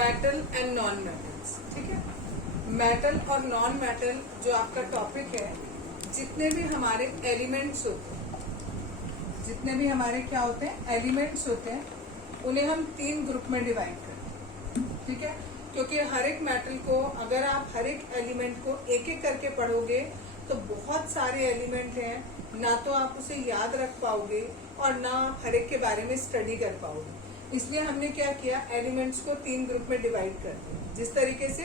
Metal and non metals. ठीक है, metal और नॉन मेटल जो आपका टॉपिक है, जितने भी हमारे एलिमेंट्स होते हैं, जितने भी हमारे क्या होते हैं एलिमेंट्स होते हैं, उन्हें हम 3 ग्रुप में डिवाइड करते हैं। ठीक है, क्योंकि हर एक मेटल को अगर आप हर एक एलिमेंट को एक एक करके पढ़ोगे तो बहुत सारे एलिमेंट हैं, ना तो आप उसे याद रख पाओगे और ना आप हर एक के बारे में स्टडी कर पाओगे। इसलिए हमने क्या किया, एलिमेंट्स को 3 ग्रुप में डिवाइड कर दिया। जिस तरीके से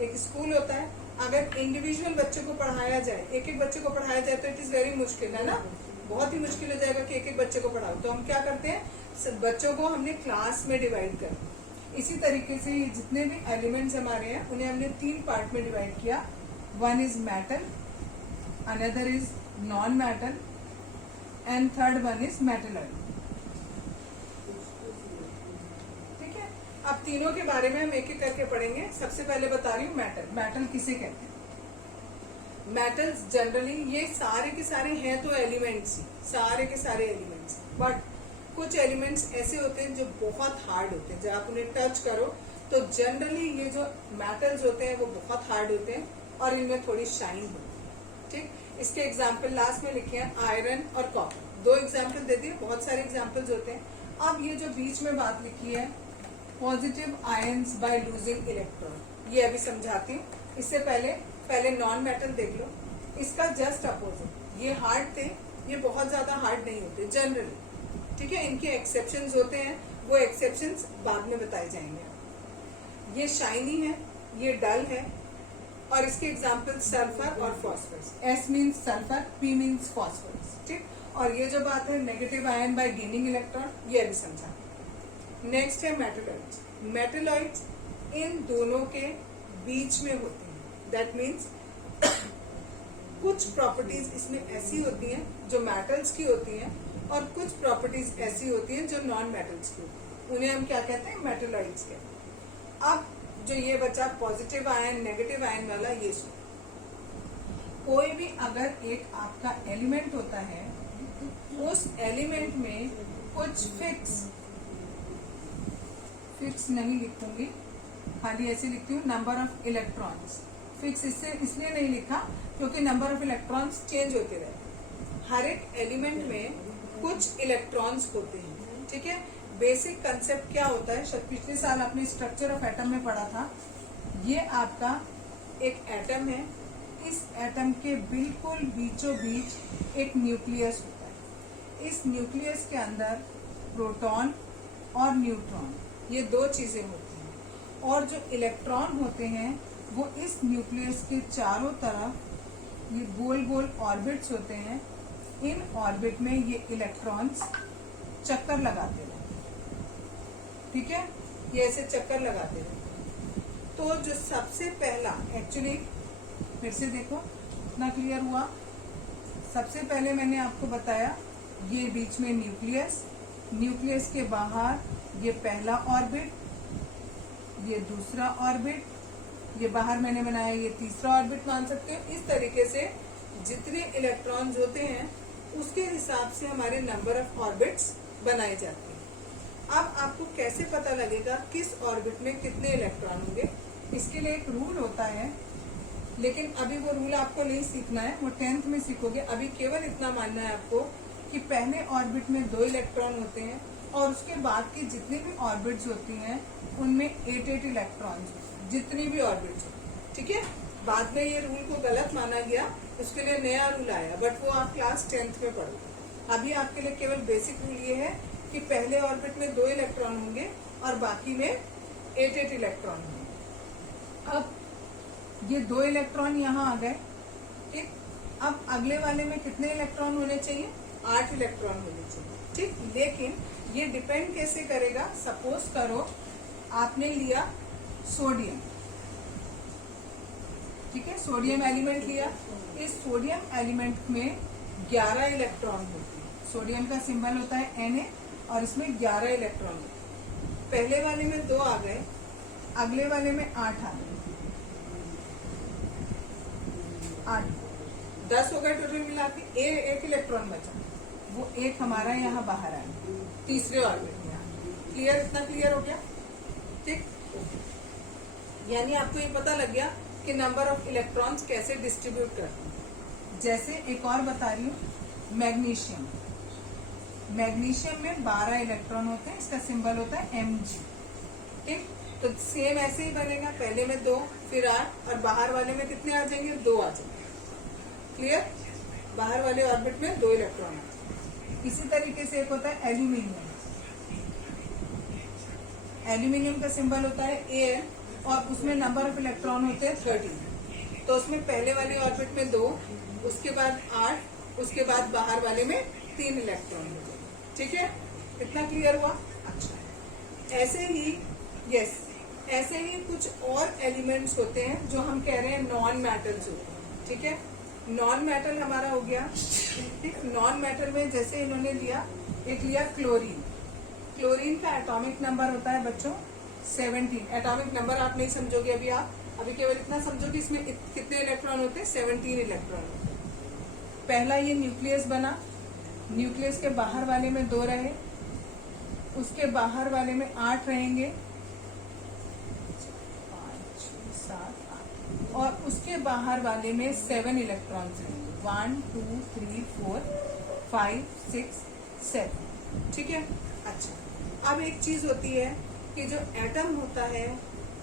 एक स्कूल होता है, अगर इंडिविजुअल बच्चे को पढ़ाया जाए, एक एक बच्चे को पढ़ाया जाए तो इट इज वेरी मुश्किल, है ना, बहुत ही मुश्किल हो जाएगा कि एक एक बच्चे को पढ़ाओ। तो हम क्या करते हैं, सब बच्चों को हमने क्लास में डिवाइड कर दिया। इसी तरीके से ये जितने भी एलिमेंट्स हमारे हैं उन्हें हमने 3 पार्ट में डिवाइड किया। One is metal, another is non metal and third one is metalloid. ठीक है, अब तीनों के बारे में हम एक एक करके पढ़ेंगे। सबसे पहले बता रही हूँ मेटल। मेटल किसे कहते हैं? मेटल्स जनरली ये सारे के सारे हैं तो एलिमेंट्स ही, सारे के सारे एलिमेंट्स, बट कुछ एलिमेंट्स ऐसे होते हैं जो बहुत हार्ड होते हैं। जब आप उन्हें टच करो तो जनरली ये जो मेटल्स होते हैं वो बहुत हार्ड होते हैं और इनमें थोड़ी शाइन होती है। ठीक, इसके एग्जाम्पल लास्ट में लिखे हैं आयरन और कॉपर। 2 एग्जाम्पल दे दिए, बहुत सारे एग्जाम्पल्स होते हैं। अब ये जो बीच में बात लिखी है, positive ions bye losing electron, ये अभी समझाती हूँ। इससे पहले नॉन मेटल देख लो। इसका जस्ट अपोजिट, ये हार्ड थे, ये बहुत ज्यादा हार्ड नहीं होते जनरली। ठीक है, इनके एक्सेप्शंस होते हैं, वो एक्सेप्शंस बाद में बताए जाएंगे। ये शाइनी है, ये डल है, और इसके एग्जाम्पल सल्फर और phosphorus. S means sulphur, P means phosphorus. ठीक, और ये जो बात है negative ion bye gaining electron, ये अभी समझा। नेक्स्ट है मेटलॉइड्स। मेटलॉइड्स इन दोनों के बीच में होते हैं। दैट मीन्स कुछ प्रॉपर्टीज इसमें ऐसी होती हैं जो मेटल्स की होती हैं और कुछ प्रॉपर्टीज ऐसी होती हैं जो नॉन मेटल्स की होती हैं। उन्हें हम क्या कहते हैं, मेटलॉइड्स कहते हैं। अब जो ये बचा पॉजिटिव आयन नेगेटिव आयन वाला, ये सुनो। कोई भी अगर एक आपका एलिमेंट होता है, उस एलिमेंट में कुछ फिक्स नहीं लिखूंगी, खाली ऐसे लिखती हूँ नंबर ऑफ इलेक्ट्रॉन्स। फिक्स इसलिए नहीं लिखा क्योंकि नंबर ऑफ इलेक्ट्रॉन्स चेंज होते रहते। हर एक एलिमेंट में कुछ इलेक्ट्रॉन्स होते हैं। ठीक है, बेसिक कंसेप्ट क्या होता है, शायद पिछले साल आपने स्ट्रक्चर ऑफ एटम में पढ़ा था। ये आपका एक एटम है, इस एटम के बिल्कुल बीचों बीच एक न्यूक्लियस होता है। इस न्यूक्लियस के अंदर प्रोटॉन और न्यूट्रॉन, ये 2 चीजें होती हैं, और जो इलेक्ट्रॉन होते हैं वो इस न्यूक्लियस के चारों तरफ ये गोल गोल ऑर्बिट्स होते हैं। इन ऑर्बिट में ये इलेक्ट्रॉन्स चक्कर लगाते हैं। ठीक है, ये ऐसे चक्कर लगाते हैं। तो जो सबसे पहला, एक्चुअली फिर से देखो इतना क्लियर हुआ। सबसे पहले मैंने आपको बताया ये बीच में न्यूक्लियस, न्यूक्लियस के बाहर ये पहला ऑर्बिट, ये दूसरा ऑर्बिट, ये बाहर मैंने बनाया ये तीसरा ऑर्बिट मान सकते हो। इस तरीके से जितने इलेक्ट्रॉन्स होते हैं उसके हिसाब से हमारे नंबर ऑफ ऑर्बिट्स बनाए जाते हैं। अब आपको कैसे पता लगेगा किस ऑर्बिट में कितने इलेक्ट्रॉन होंगे, इसके लिए एक रूल होता है, लेकिन अभी वो रूल आपको नहीं सीखना है, वो 10th में सीखोगे। अभी केवल इतना मानना है आपको कि पहले ऑर्बिट में 2 इलेक्ट्रॉन होते हैं और उसके बाद की जितनी भी ऑर्बिट्स होती हैं उनमें 8 इलेक्ट्रॉन्स, जितनी भी ऑर्बिट्स। ठीक है, बाद में ये रूल को गलत माना गया, उसके लिए नया रूल आया, बट वो आप क्लास 10th में पढ़ोगे। अभी आपके लिए केवल बेसिक रूल ये है कि पहले ऑर्बिट में 2 इलेक्ट्रॉन होंगे और बाकी में 8 इलेक्ट्रॉन होंगे। अब ये 2 इलेक्ट्रॉन यहाँ आ गए। ठीक, अब अगले वाले में कितने इलेक्ट्रॉन होने चाहिए, 8 इलेक्ट्रॉन होने चाहिए। ठीक, लेकिन ये डिपेंड कैसे करेगा, सपोज करो आपने लिया सोडियम। ठीक है, सोडियम एलिमेंट लिया, इस सोडियम एलिमेंट में 11 इलेक्ट्रॉन होते हैं। सोडियम का सिंबल होता है Na और इसमें 11 इलेक्ट्रॉन होते हैं। पहले वाले में 2 आ गए, अगले वाले में 8 आ गए, 8 10 हो गए टोटल मिला के। एक इलेक्ट्रॉन बचा, वो एक हमारा यहाँ बाहर आया तीसरे ऑर्बिट में। क्लियर, इतना क्लियर हो गया? ठीक, यानी आपको ये पता लग गया कि नंबर ऑफ इलेक्ट्रॉन्स कैसे डिस्ट्रीब्यूट करते हैं। जैसे एक और बता रही हूँ, मैग्नीशियम। मैग्नीशियम में 12 इलेक्ट्रॉन होते हैं, इसका सिंबल होता है Mg। ठीक, तो सेम ऐसे ही बनेगा, पहले में 2 फिर 8 और बाहर वाले में कितने आ जाएंगे, 2 आ जाएंगे। क्लियर, बाहर वाले ऑर्बिट में 2 इलेक्ट्रॉन आ जाएंगे। इसी तरीके से एक होता है एल्यूमिनियम। एल्यूमिनियम का सिंबल होता है Al और उसमें नंबर ऑफ इलेक्ट्रॉन होते हैं 13। तो उसमें पहले वाले ऑर्बिट में 2, उसके बाद 8, उसके बाद बाहर वाले में 3 इलेक्ट्रॉन होते हैं। ठीक है, इतना क्लियर हुआ। अच्छा, ऐसे ही ऐसे ही कुछ और एलिमेंट्स होते हैं जो हम कह रहे हैं नॉन मेटल्स होते हैं। ठीक है, नॉन मेटल हमारा हो गया। ठीक, नॉन मेटल में जैसे इन्होंने लिया, एक लिया क्लोरीन। क्लोरीन का एटॉमिक नंबर होता है बच्चों 17। एटॉमिक नंबर आप नहीं समझोगे अभी, आप अभी केवल इतना समझो कि इसमें कितने इलेक्ट्रॉन होते हैं, 17 इलेक्ट्रॉन होते हैं। पहला ये न्यूक्लियस बना, न्यूक्लियस के बाहर वाले में 2 रहे, उसके बाहर वाले में 8 रहेंगे, 5, 6, 7, 8, और उसके बाहर वाले में 7 इलेक्ट्रॉन्स रहेंगे, 1, 2, 3, 4, 5, 6, 7। ठीक है। अच्छा, अब एक चीज होती है कि जो एटम होता है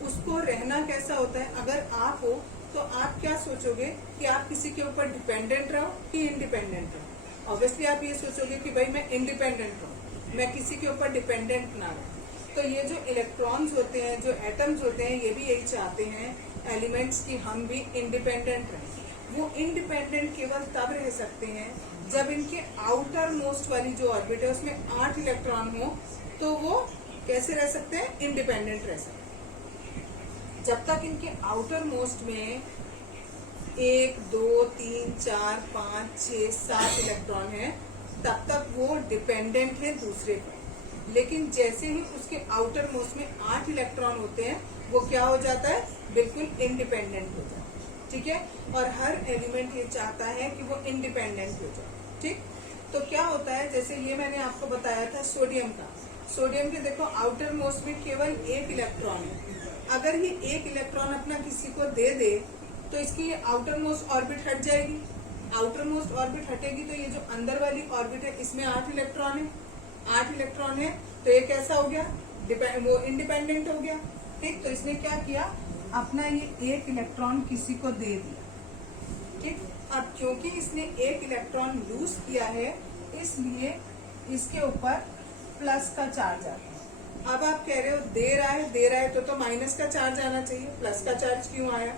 उसको रहना कैसा होता है। अगर आप हो तो आप क्या सोचोगे कि आप किसी के ऊपर डिपेंडेंट रहो कि इंडिपेंडेंट रहो। ऑब्वियसली आप ये सोचोगे कि भाई मैं इंडिपेंडेंट रहूं, मैं किसी के ऊपर डिपेंडेंट ना रहूं। तो ये जो इलेक्ट्रॉन्स होते हैं, जो एटम्स होते हैं, ये भी यही चाहते हैं एलिमेंट्स की हम भी इंडिपेंडेंट रहें। वो इंडिपेंडेंट केवल तब रह सकते हैं जब इनके आउटर मोस्ट वाली जो ऑर्बिट है उसमें 8 इलेक्ट्रॉन हो, तो वो कैसे रह सकते हैं, इंडिपेंडेंट रह सकते हैं। जब तक इनके आउटर मोस्ट में 1, 2, 3, 4, 5, 6, 7 इलेक्ट्रॉन है, तब तक वो डिपेंडेंट है दूसरे पर। लेकिन जैसे ही उसके आउटर मोस्ट में 8 इलेक्ट्रॉन होते हैं, वो क्या हो जाता है, बिल्कुल इंडिपेंडेंट हो जाता है। ठीक है, और हर एलिमेंट ये चाहता है कि वो इंडिपेंडेंट हो जाए। ठीक, तो क्या होता है, जैसे ये मैंने आपको बताया था सोडियम का। सोडियम के देखो आउटर मोस्ट में केवल 1 इलेक्ट्रॉन है। अगर ये 1 इलेक्ट्रॉन अपना किसी को दे दे तो इसकी आउटर मोस्ट ऑर्बिट हट जाएगी। आउटर मोस्ट ऑर्बिट हटेगी तो ये जो अंदर वाली ऑर्बिट है इसमें 8 इलेक्ट्रॉन है। 8 इलेक्ट्रॉन है तो ये कैसा हो गया, वो इंडिपेंडेंट हो गया। ठीक, तो इसने क्या किया, अपना ये 1 इलेक्ट्रॉन किसी को दे दिया। ठीक, अब क्योंकि इसने 1 इलेक्ट्रॉन लूज किया है, इसलिए इसके ऊपर प्लस का चार्ज आता है। अब आप कह रहे हो दे रहा है तो माइनस का चार्ज आना चाहिए, प्लस का चार्ज क्यों आया।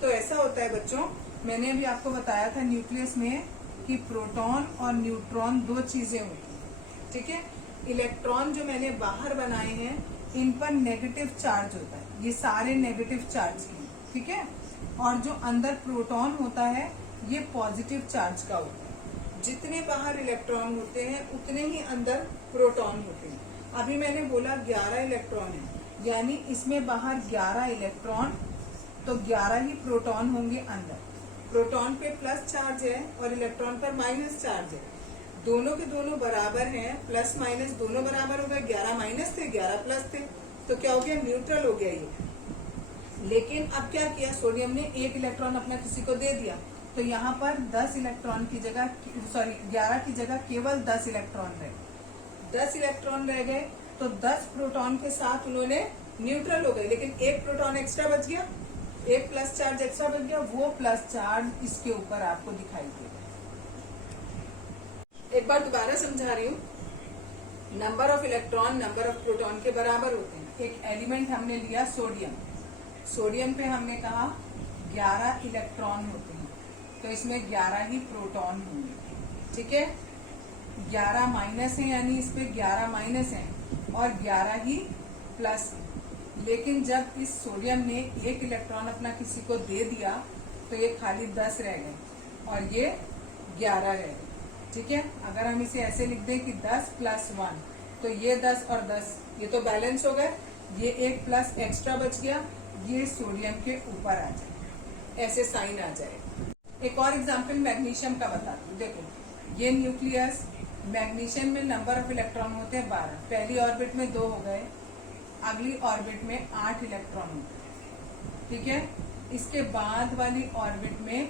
तो ऐसा होता है बच्चों, मैंने अभी आपको बताया था न्यूक्लियस में कि प्रोटॉन और न्यूट्रॉन 2 चीजें होती हैं। ठीक है, इलेक्ट्रॉन जो मैंने बाहर बनाए हैं इन पर नेगेटिव चार्ज होता है, ये सारे नेगेटिव चार्ज के। ठीक है, और जो अंदर प्रोटॉन होता है ये पॉजिटिव चार्ज का होता है। जितने बाहर इलेक्ट्रॉन होते हैं उतने ही अंदर प्रोटॉन होते हैं। अभी मैंने बोला 11 इलेक्ट्रॉन है, यानी इसमें बाहर 11 इलेक्ट्रॉन, तो 11 ही प्रोटॉन होंगे अंदर। प्रोटॉन पे प्लस चार्ज है और इलेक्ट्रॉन पर माइनस चार्ज है। दोनों के दोनों बराबर हैं, प्लस माइनस दोनों बराबर हो गए। 11 माइनस थे, 11 प्लस थे, तो क्या हो गया, न्यूट्रल हो गया ये। लेकिन अब क्या किया, सोडियम ने 1 इलेक्ट्रॉन अपना किसी को दे दिया, तो यहाँ पर 10 इलेक्ट्रॉन की जगह 11 की जगह केवल 10 इलेक्ट्रॉन रहे। 10 इलेक्ट्रॉन रह गए तो 10 प्रोटॉन के साथ उन्होंने न्यूट्रल हो गए, लेकिन 1 प्रोटॉन एक्स्ट्रा बच गया, 1 प्लस चार्ज एक्स्ट्रा बच गया। वो प्लस चार्ज इसके ऊपर आपको दिखाई देगा। एक बार दोबारा समझा रही हूँ, number of electron number of proton के बराबर होते हैं। एक एलिमेंट हमने लिया सोडियम, सोडियम पे हमने कहा 11 इलेक्ट्रॉन होते हैं, तो इसमें 11 ही प्रोटॉन होंगे। ठीक है, 11 माइनस है, यानी इस पे 11 माइनस है और 11 ही प्लस है। लेकिन जब इस सोडियम ने 1 इलेक्ट्रॉन अपना किसी को दे दिया तो ये खाली 10 रह गए और ये 11 रह गए। ठीक है, अगर हम इसे ऐसे लिख दें कि 10 + 1, तो ये 10 और 10 ये तो बैलेंस हो गए, ये 1 प्लस एक्स्ट्रा बच गया, ये सोडियम के ऊपर आ जाए, ऐसे साइन आ जाए। एक और एग्जाम्पल मैग्नीशियम का बताती हूँ। देखो, ये न्यूक्लियस, मैग्नीशियम में नंबर ऑफ इलेक्ट्रॉन होते हैं 12। पहली ऑर्बिट में 2 हो गए, अगली ऑर्बिट में 8 इलेक्ट्रॉन होते हैं। ठीक है। इसके बाद वाली ऑर्बिट में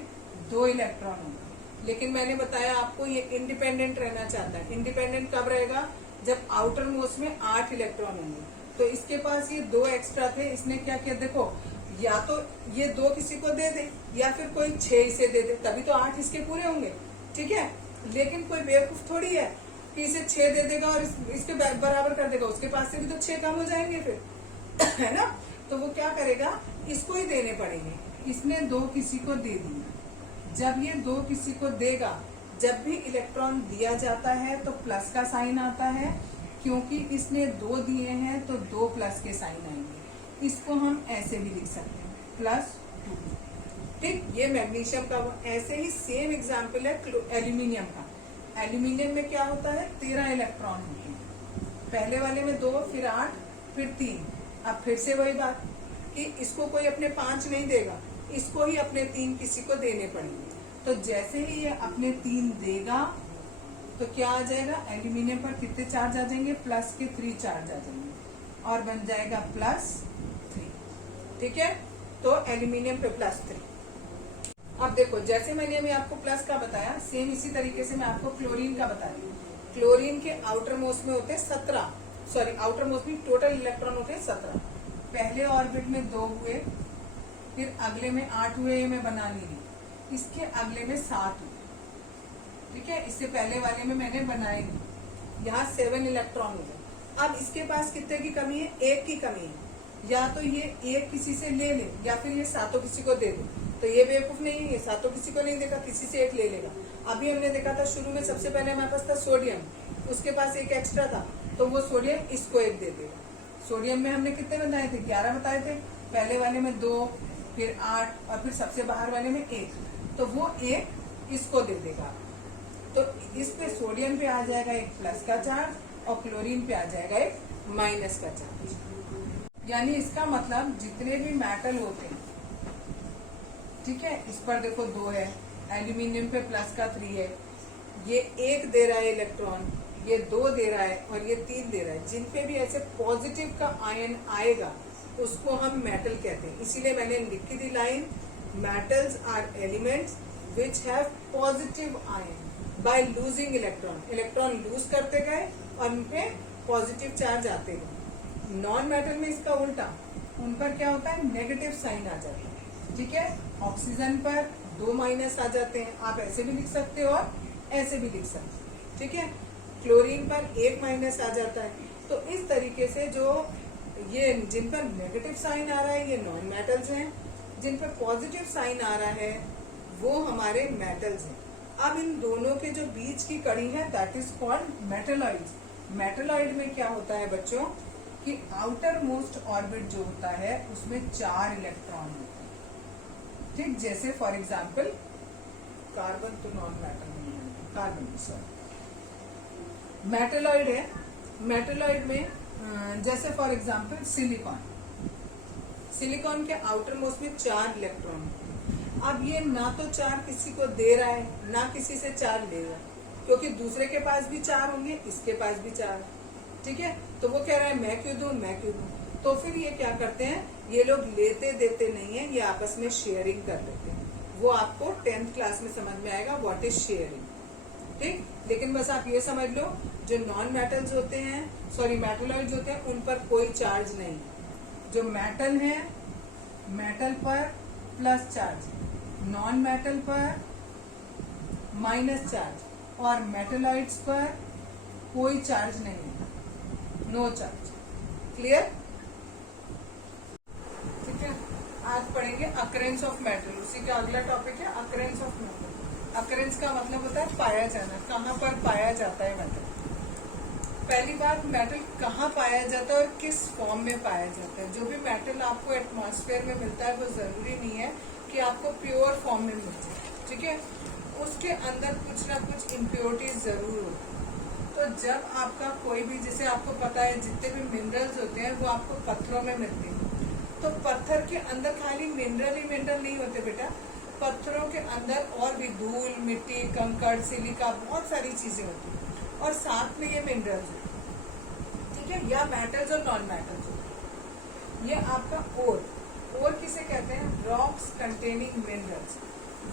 2 इलेक्ट्रॉन होंगे, लेकिन मैंने बताया आपको ये इंडिपेंडेंट रहना चाहता है। इंडिपेंडेंट कब रहेगा? जब आउटर मोस्ट में 8 इलेक्ट्रॉन होंगे। तो इसके पास ये 2 एक्स्ट्रा थे, इसने क्या किया, देखो या तो ये 2 किसी को दे दे या फिर कोई 6 इसे दे दे, तभी तो 8 इसके पूरे होंगे, ठीक है। लेकिन कोई बेवकूफ थोड़ी है कि इसे 6 दे देगा और इसके बराबर कर देगा, उसके पास से भी तो 6 कम हो जाएंगे फिर है ना। तो वो क्या करेगा, इसको ही देने पड़ेंगे। इसने 2 किसी को दे दिए। जब ये 2 किसी को देगा, जब भी इलेक्ट्रॉन दिया जाता है तो प्लस का साइन आता है, क्योंकि इसने 2 दिए हैं तो 2 प्लस के साइन आएंगे। इसको हम ऐसे भी लिख सकते हैं +2, ठीक। ये मैग्नीशियम का। ऐसे ही सेम एग्जाम्पल है एल्यूमिनियम का। एल्यूमिनियम में क्या होता है, 13 इलेक्ट्रॉन होते हैं। पहले वाले में 2, फिर 8, फिर 3। अब फिर से वही बात कि इसको कोई अपने 5 नहीं देगा, इसको ही अपने 3 किसी को देने पड़ेंगे। तो जैसे ही ये अपने 3 देगा तो क्या आ जाएगा, एल्यूमिनियम पर कितने चार्ज आ जाएंगे, प्लस के 3 चार्ज आ जाएंगे और बन जाएगा +3, ठीक है। तो एल्यूमिनियम पे +3। अब देखो, जैसे मैंने अभी आपको प्लस का बताया, सेम इसी तरीके से मैं आपको क्लोरीन का बता रही हूँ। क्लोरीन के आउटर मोस्ट में होते हैं 17, सॉरी आउटर मोस्ट में टोटल इलेक्ट्रॉन होते हैं 17। पहले ऑर्बिट में 2 हुए, फिर अगले में 8 हुए, ये मैं बना नहीं रही। इसके अगले में 7 हुए, ठीक है। इससे पहले वाले में मैंने बनाए नहीं। यहाँ 7 इलेक्ट्रॉन हो गए। अब इसके पास कितने की कमी है, 1 की कमी है। या तो ये 1 किसी से ले ले या फिर ये 7 किसी को दे दे। तो ये बेवकूफ नहीं है, 7 किसी को नहीं देगा, किसी से 1 ले लेगा। अभी हमने देखा था शुरू में, सबसे पहले हमारे पास था सोडियम, उसके पास 1 एक्स्ट्रा था, तो वो सोडियम इसको 1 दे देगा। सोडियम में हमने कितने बताए थे, 11 बताए थे। पहले वाले में 2, फिर 8 और फिर सबसे बाहर वाले में 1, तो वो 1 इसको दे देगा। तो इस पे सोडियम पे आ जाएगा एक प्लस का चार्ज और क्लोरीन पे आ जाएगा एक माइनस का चार्ज। यानी इसका मतलब जितने भी मेटल होते हैं, ठीक है, इस पर देखो 2 है, एल्यूमिनियम पे प्लस का 3 है, ये 1 दे रहा है इलेक्ट्रॉन, ये 2 दे रहा है और ये 3 दे रहा है। जिन पे भी ऐसे पॉजिटिव का आयन आएगा उसको हम मेटल कहते हैं। इसीलिए मैंने लिखी थी line, metals are elements which have positive ion by losing electron. Electron lose करते गए और उनपे पॉजिटिव चार्ज आते गए। नॉन मेटल में इसका उल्टा, उन पर क्या होता है, नेगेटिव साइन आ जाता है, ठीक है। ऑक्सीजन पर 2 माइनस आ जाते हैं, आप ऐसे भी लिख सकते हो और ऐसे भी लिख सकते हो, ठीक है। क्लोरीन पर 1 माइनस आ जाता है। तो इस तरीके से जो ये जिन पर नेगेटिव साइन आ रहा है ये नॉन मेटल्स हैं, जिन पर पॉजिटिव साइन आ रहा है वो हमारे मेटल्स हैं। अब इन दोनों के जो बीच की कड़ी है that is called metalloids. Metalloid में क्या होता है बच्चों कि आउटर मोस्ट ऑर्बिट जो होता है उसमें 4 इलेक्ट्रॉन होते हैं, ठीक। जैसे फॉर एग्जांपल कार्बन तो नॉन मेटल नहीं है, कार्बन सॉरी मेटलॉइड है। मेटलॉइड में जैसे फॉर एग्जांपल सिलिकॉन, सिलिकॉन के आउटर मोस्ट में 4 इलेक्ट्रॉन होते हैं। अब ये ना तो 4 किसी को दे रहा है ना किसी से 4 ले रहा है, क्योंकि दूसरे के पास भी 4 होंगे, इसके पास भी 4, ठीक है। तो वो कह रहा है मैं क्यों दूं, मैं क्यों दूं। तो फिर ये क्या करते हैं, ये लोग लेते देते नहीं है, ये आपस में शेयरिंग कर लेते हैं। वो आपको 10th क्लास में समझ में आएगा व्हाट इज शेयरिंग, ठीक। लेकिन बस आप ये समझ लो जो नॉन मेटल्स होते हैं, सॉरी मेटलॉइड्स होते हैं, उन पर कोई चार्ज नहीं। जो मेटल है, मेटल पर प्लस चार्ज, नॉन मेटल पर माइनस चार्ज और मेटलॉइड्स पर कोई चार्ज नहीं है, नो चार्ज। क्लियर, ठीक है। आज पढ़ेंगे अकरेंस ऑफ मेटल, उसी का अगला टॉपिक है अकरेंस ऑफ मेटल। अकरेंस का मतलब होता है पाया जाना, कहाँ पर पाया जाता है मेटल। पहली बात, मेटल कहाँ पाया जाता है और किस फॉर्म में पाया जाता है। जो भी मेटल आपको एटमॉस्फेयर में मिलता है वो जरूरी नहीं है कि आपको प्योर फॉर्म में मिलता है, ठीक है। उसके अंदर कुछ ना कुछ इम्प्योरिटीज जरूर होती है। तो जब आपका कोई भी, जैसे आपको पता है जितने भी मिनरल्स होते हैं वो आपको पत्थरों में मिलते हैं, तो पत्थर के अंदर खाली मिनरल ही मिनरल नहीं होते बेटा, पत्थरों के अंदर और भी धूल, मिट्टी, कंकड़, सिलिका, बहुत सारी चीजें होती हैं और साथ में ये मिनरल्स होते हैं, ठीक है, या मेटल्स और नॉन मेटल्स होते हैं। ये आपका ओर ओर किसे कहते हैं? Rocks containing minerals.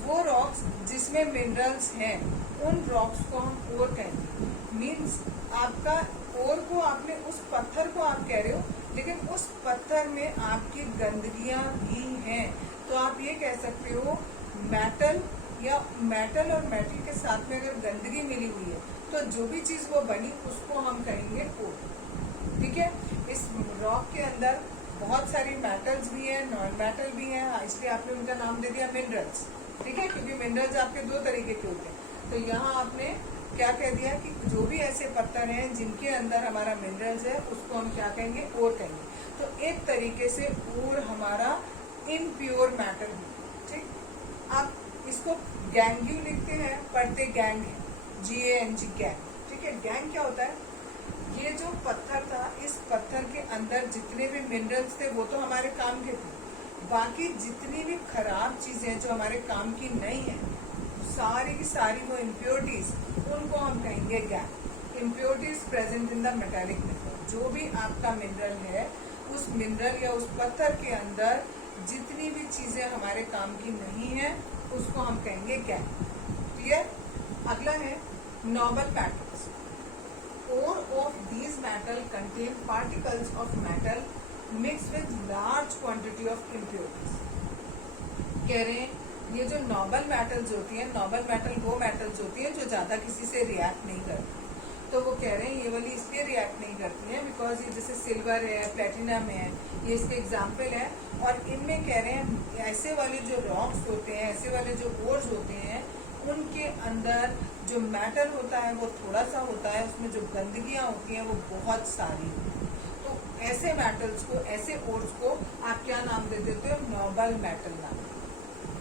वो रॉक्स जिसमें मिनरल्स हैं उन रॉक्स को हम ओर कहेंगे। मीन्स आपका ओर को आपने उस पत्थर को आप कह रहे हो, लेकिन उस पत्थर में आपकी गंदगियां भी हैं, तो आप ये कह सकते हो मेटल, या मेटल और मेटल के साथ में अगर गंदगी मिली हुई है तो जो भी चीज वो बनी उसको हम कहेंगे ओर। ठीक है। इस रॉक के अंदर बहुत सारी मेटल्स भी हैं, नॉन मेटल भी हैं, इसलिए आपने उनका नाम दे दिया मिनरल्स। ठीक है, क्योंकि मिनरल्स आपके दो तरीके के होते हैं। तो यहाँ आपने क्या कह दिया कि जो भी ऐसे पत्थर हैं जिनके अंदर हमारा मिनरल्स है उसको हम क्या कहेंगे? ओर कहेंगे। तो एक तरीके से ओर हमारा इम्प्योर मैटर है। ठीक, आप इसको गैंग्यू लिखते हैं, पढ़ते गैंग है, GANG गैंग। ठीक है, गैंग क्या होता है? ये जो पत्थर था, इस पत्थर के अंदर जितने भी मिनरल्स थे वो तो हमारे काम के थे, बाकी जितनी भी खराब चीजें जो हमारे काम की नहीं है, सारी की सारी वो इम्प्योरिटीज, उनको हम कहेंगे gang. Impurities present in the metallic mineral. जो भी आपका मिनरल है, उस मिनरल या उस पत्थर के अंदर जितनी भी चीजें हमारे काम की नहीं है उसको हम कहेंगे गैंग। क्लियर? अगला है noble metals. Ore of these metal contain particles of metal mixed with large quantity of impurities। कह रहे हैं ये जो नोबल मेटल्स होती हैं, नोबल मेटल वो मेटल्स होती हैं जो ज्यादा किसी से रिएक्ट नहीं करती। तो वो कह रहे हैं ये वाली इसलिए रिएक्ट नहीं करती हैं बिकॉज ये जैसे सिल्वर है, प्लेटिनम है, ये इसके एग्जाम्पल है। और इनमें कह रहे हैं ऐसे वाले जो रॉक्स होते हैं, ऐसे वाले जो ओर्स होते हैं, उनके अंदर जो मैटर होता है वो थोड़ा सा होता है, उसमें जो गंदगियां होती हैं वो बहुत सारी होती हैं। तो ऐसे मेटल्स को, ऐसे ओर्स को आप क्या नाम दे देते हो? नोबल मेटल नाम।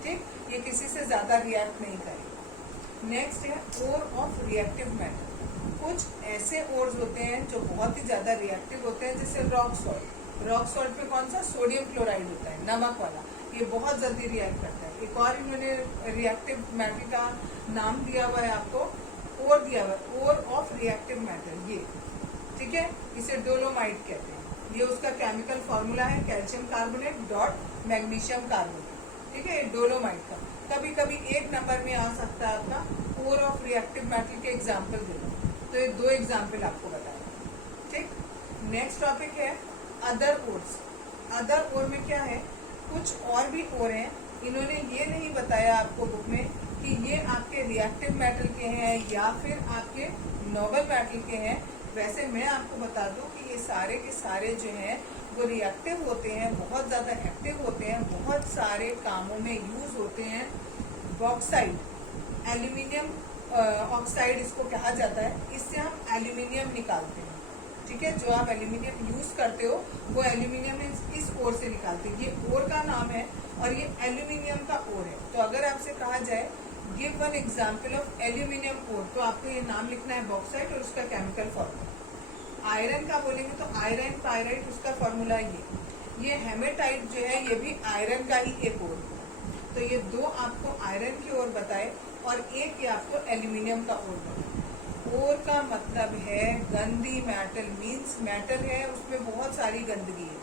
ठीक, ये किसी से ज्यादा रिएक्ट नहीं करेगा। नेक्स्ट है ओर ऑफ रिएक्टिव मेटल। कुछ ऐसे ओर्स होते हैं जो बहुत ही ज्यादा रिएक्टिव होते हैं, जैसे रॉक सॉल्ट। रॉक सॉल्ट में कौन सा? सोडियम क्लोराइड होता है, नमक वाला, ये बहुत जल्दी रिएक्ट करता है। एक और इन्होंने रिएक्टिव मेटल का नाम दिया हुआ है आपको, ओर दिया हुआ है, ओर ऑफ रिएक्टिव मेटल ये। ठीक है, इसे डोलोमाइट कहते हैं। ये उसका केमिकल फॉर्मूला है calcium carbonate dot magnesium carbonate. ठीक है, डोलोमाइट का कभी कभी एक नंबर में आ सकता है आपका। ओर ऑफ रिएक्टिव मेटल के एग्जाम्पल दे दो, तो ये दो एग्जाम्पल आपको बताया। ठीक, नेक्स्ट टॉपिक है अदर ओर्स। अदर ओर में क्या है? कुछ और भी ओर हैं, इन्होंने ये नहीं बताया आपको बुक में कि ये आपके रिएक्टिव मेटल के हैं या फिर आपके नोबल मेटल के हैं। वैसे मैं आपको बता दूं कि ये सारे के सारे जो हैं वो रिएक्टिव होते हैं, बहुत ज़्यादा एक्टिव होते हैं, बहुत सारे कामों में यूज होते हैं। बॉक्साइड, एल्यूमिनियम ऑक्साइड इसको कहा जाता है, इससे हम एल्यूमिनियम निकालते हैं। ठीक है, जो आप एल्यूमिनियम यूज करते हो वो एल्यूमिनियम इस ओर से निकालते हैं। ये ओर का नाम है और ये एल्यूमिनियम का ओर है। तो अगर आपसे कहा जाए give one example of aluminium ore, तो आपको ये नाम लिखना है बॉक्साइट और उसका केमिकल फॉर्मूला। आयरन का बोलेंगे तो आयरन पायराइट, उसका फॉर्मूला ये हेमेटाइट जो है ये भी आयरन का ही एक ओर है। तो ये दो आपको आयरन की ओर बताए और एक ये आपको एल्यूमिनियम का ओर बताए। ओर का मतलब है गंदी मेटल, मीन्स मेटल है उसमें बहुत सारी गंदगी है।